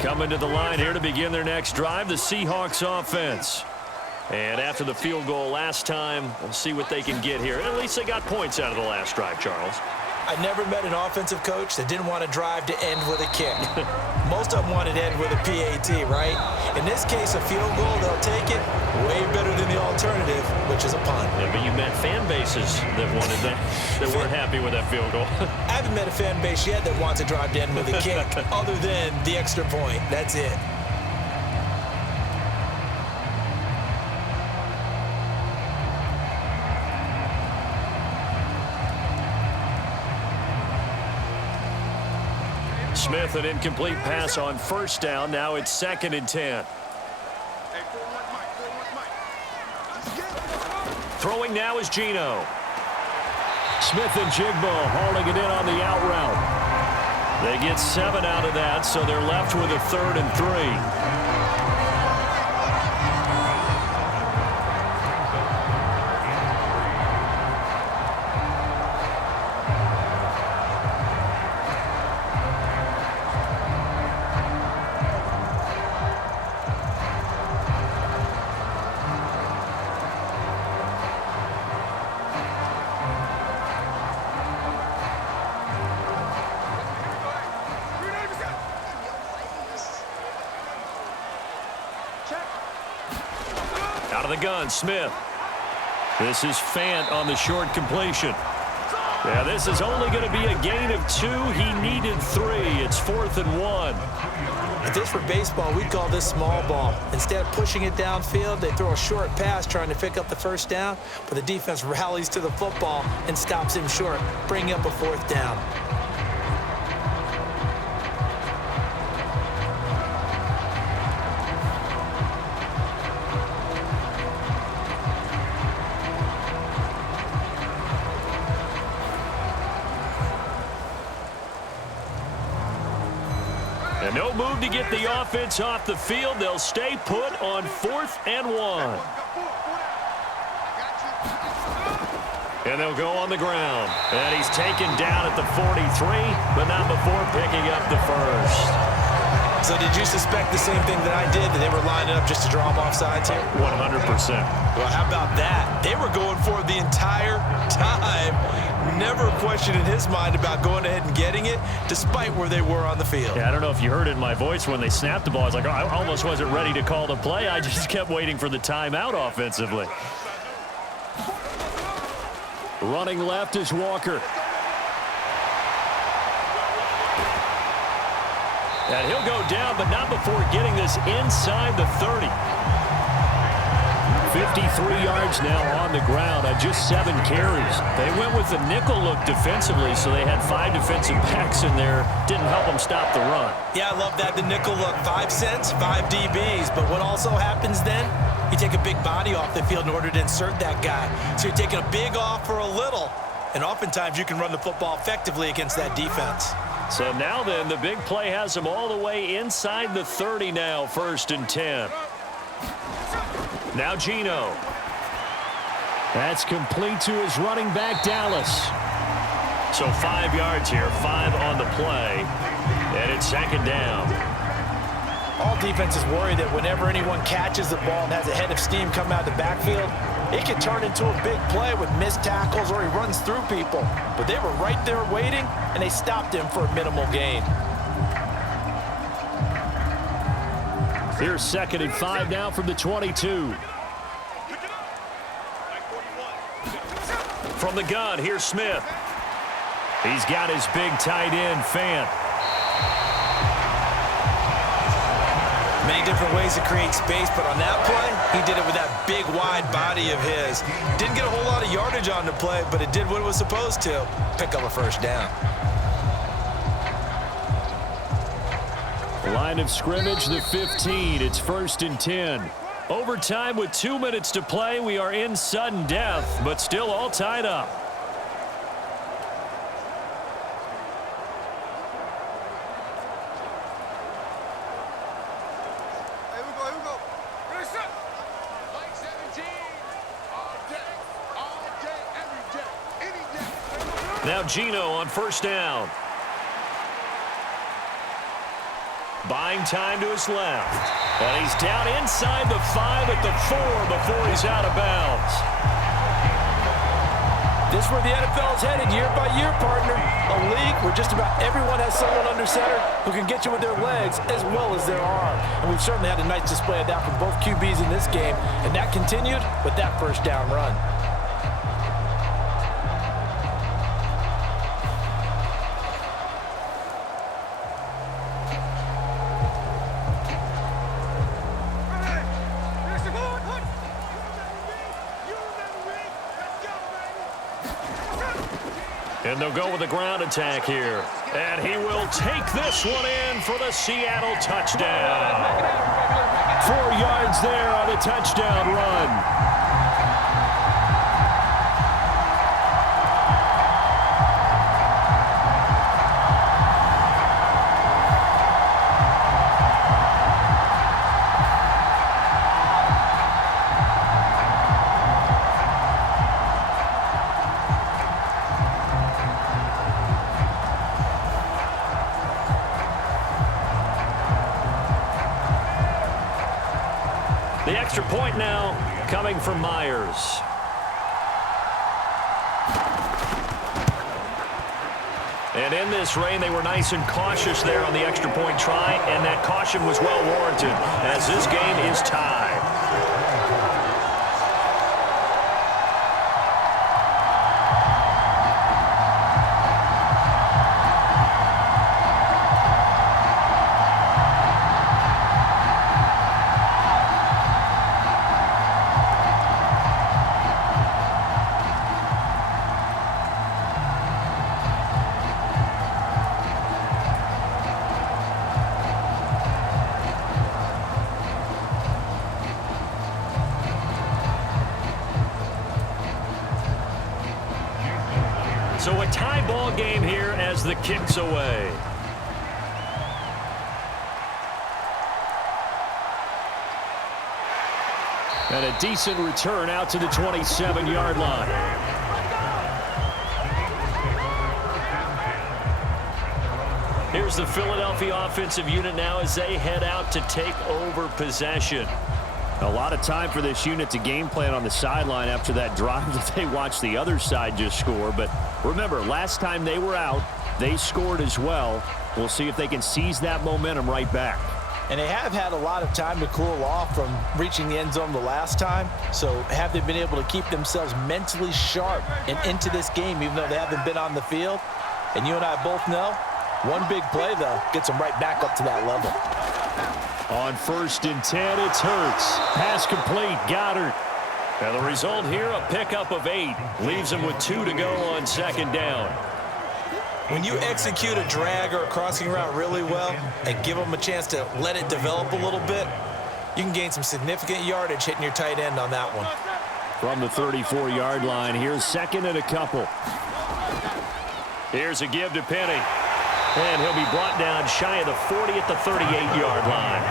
Coming to the line here to begin their next drive, the Seahawks offense. And after the field goal last time, we'll see what they can get here. At least they got points out of the last drive, Charles. I never met an offensive coach that didn't want to drive to end with a kick. Most of them wanted to end with a PAT, right? In this case, a field goal, they'll take it way better than the alternative, which is a punt. Yeah, but you met fan bases that wanted that, that weren't happy with that field goal. I haven't met a fan base yet that wants to drive to end with a kick other than the extra point. That's it. Smith, an incomplete pass on first down. Now it's 2nd and 10. Throwing now is Geno. Smith-Njigba hauling it in on the out route. They get 7 out of that, so they're left with a 3rd and 3. Out of the gun, Smith. This is Fant on the short completion. Yeah, this is only going to be a gain of 2. He needed 3. It's 4th and 1. If this were baseball, we'd call this small ball. Instead of pushing it downfield, they throw a short pass trying to pick up the 1st down, but the defense rallies to the football and stops him short, bringing up a 4th down. And no move to get the offense off the field. They'll stay put on 4th and 1. And they'll go on the ground. And he's taken down at the 43, but not before picking up the 1st. So did you suspect the same thing that I did, that they were lining up just to draw him off sides here? 100%. Well, how about that? They were going for it the entire time. Never a question in his mind about going ahead and getting it, despite where they were on the field. Yeah, I don't know if you heard it in my voice when they snapped the ball. I was like, oh, I almost wasn't ready to call the play. I just kept waiting for the timeout offensively. Running left is Walker. And he'll go down, but not before getting this inside the 30. 53 yards now on the ground on just 7 carries. They went with the nickel look defensively, so they had 5 defensive backs in there. Didn't help them stop the run. Yeah, I love that. The nickel look, 5 cents, 5 DBs. But what also happens then? You take a big body off the field in order to insert that guy. So you're taking a big off for a little. And oftentimes you can run the football effectively against that defense. So now then, the big play has them all the way inside the 30 now, 1st and 10. Now Geno. That's complete to his running back, Dallas. So 5 yards here, 5 on the play. And it's 2nd down. All defenses worry that whenever anyone catches the ball and has a head of steam come out of the backfield, it can turn into a big play with missed tackles or he runs through people. But they were right there waiting, and they stopped him for a minimal gain. Here's 2nd and 5 now from the 22. From the gun, here's Smith. He's got his big tight end, Fant. Many different ways to create space, but on that play, he did it with that big, wide body of his. Didn't get a whole lot of yardage on the play, but it did what it was supposed to. Pick up a 1st down. Line of scrimmage, the 15. It's 1st and 10. Overtime with 2 minutes to play. We are in sudden death, but still all tied up. Now Geno on 1st down. Buying time to his left. And he's down inside the 5 at the 4 before he's out of bounds. This is where the NFL is headed year by year, partner. A league where just about everyone has someone under center who can get you with their legs as well as their arm. And we've certainly had a nice display of that from both QBs in this game. And that continued with that 1st down run. And they'll go with the ground attack here. And he will take this one in for the Seattle touchdown. 4 yards there on the touchdown run. The extra point now coming from Myers. And in this rain, they were nice and cautious there on the extra point try, and that caution was well warranted as this game is tied. So a tie ball game here as the kick's away. And a decent return out to the 27-yard line. Here's the Philadelphia offensive unit now as they head out to take over possession. A lot of time for this unit to game plan on the sideline after that drive that they watched the other side just score. But remember, last time they were out, they scored as well. We'll see if they can seize that momentum right back. And they have had a lot of time to cool off from reaching the end zone the last time. So have they been able to keep themselves mentally sharp and into this game, even though they haven't been on the field? And you and I both know, one big play, though, gets them right back up to that level. On 1st and 10, it's Hurts. Pass complete, Goddard. And the result here, a pickup of 8. Leaves them with 2 to go on 2nd down. When you execute a drag or a crossing route really well and give them a chance to let it develop a little bit, you can gain some significant yardage hitting your tight end on that one. From the 34-yard line, here's 2nd and a couple. Here's a give to Penny. And he'll be brought down shy of the 40 at the 38-yard line.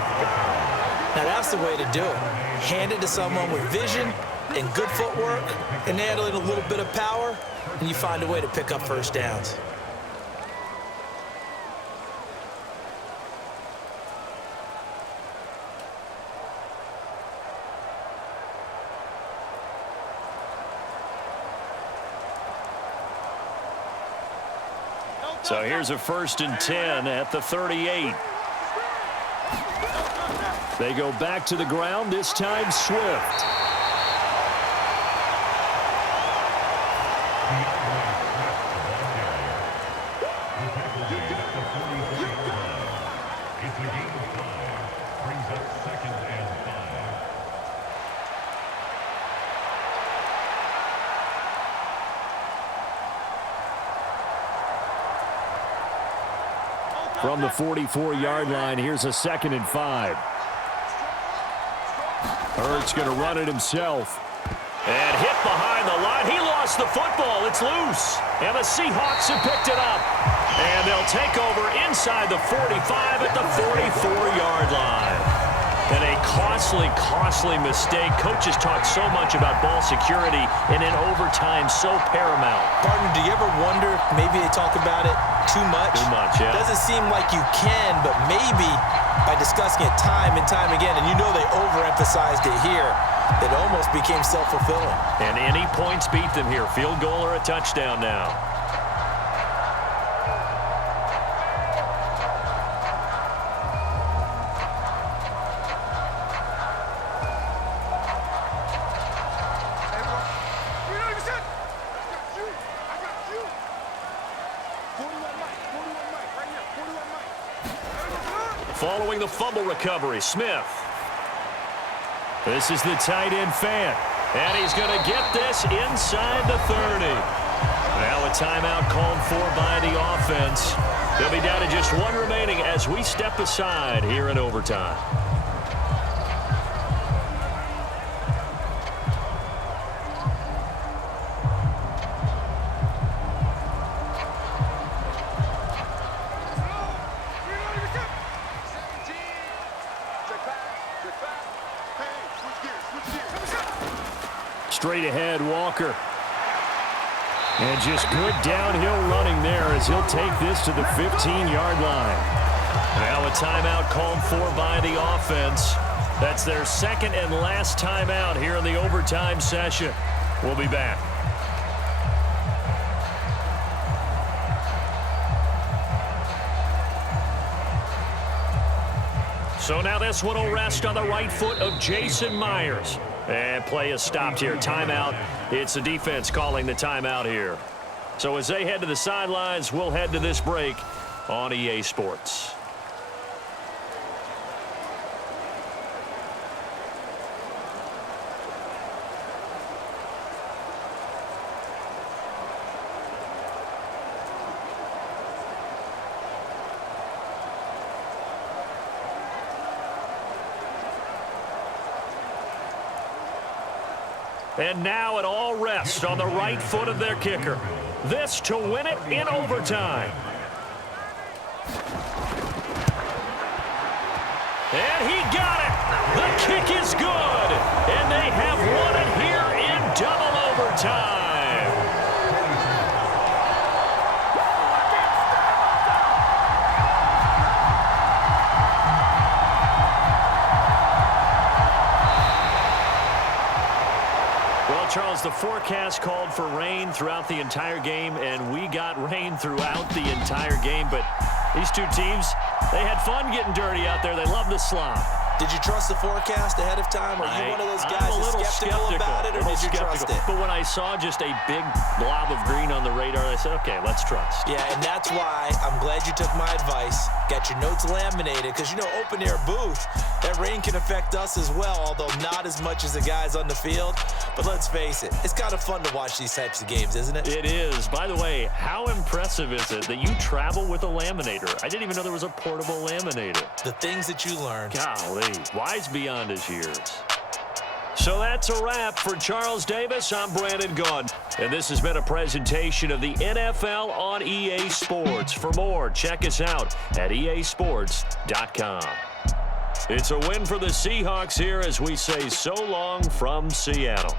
Now that's the way to do it. Hand it to someone with vision and good footwork and add in a little bit of power, and you find a way to pick up first downs. So here's a 1st and 10 at the 38. They go back to the ground, this time Swift. From the 44-yard line, here's a 2nd and 5. Hurts going to run it himself. And hit behind the line. He lost the football. It's loose. And the Seahawks have picked it up. And they'll take over inside the 45 at the 44-yard line. And a costly mistake. Coaches talk so much about ball security, and in overtime, so paramount. Partner, do you ever wonder if maybe they talk about it too much? Too much, yeah. Doesn't seem like you can, but maybe by discussing it time and time again, and you know they overemphasized it here, it almost became self-fulfilling. And any points beat them here. Field goal or a touchdown now. Following the fumble recovery, Smith. This is the tight end fan. And he's going to get this inside the 30. Now a timeout called for by the offense. They'll be down to just one remaining as we step aside here in overtime. Straight ahead, Walker. And just good downhill running there as he'll take this to the 15-yard line. Now a timeout called for by the offense. That's their second and last timeout here in the overtime session. We'll be back. So now this one will rest on the right foot of Jason Myers. And play is stopped here. Timeout. It's the defense calling the timeout here. So as they head to the sidelines, we'll head to this break on EA Sports. And now it all rests on the right foot of their kicker. This to win it in overtime. And he got it. The kick is good. And they have won it here in double overtime. Charles, the forecast called for rain throughout the entire game, and we got rain throughout the entire game. But these two teams, they had fun getting dirty out there. They love to slop. Did you trust the forecast ahead of time? Are you one of those guys that's skeptical about it, or did you trust it? But when I saw just a big blob of green on the radar, I said, okay, let's trust. Yeah, and that's why I'm glad you took my advice. Got your notes laminated, because, you know, open-air booth, that rain can affect us as well, although not as much as the guys on the field. But let's face it, it's kind of fun to watch these types of games, isn't it? It is. By the way, how impressive is it that you travel with a laminator? I didn't even know there was a portable laminator. The things that you learn. Golly, wise beyond his years. So that's a wrap for Charles Davis. I'm Brandon Gunn. And this has been a presentation of the NFL on EA Sports. For more, check us out at easports.com. It's a win for the Seahawks here as we say so long from Seattle.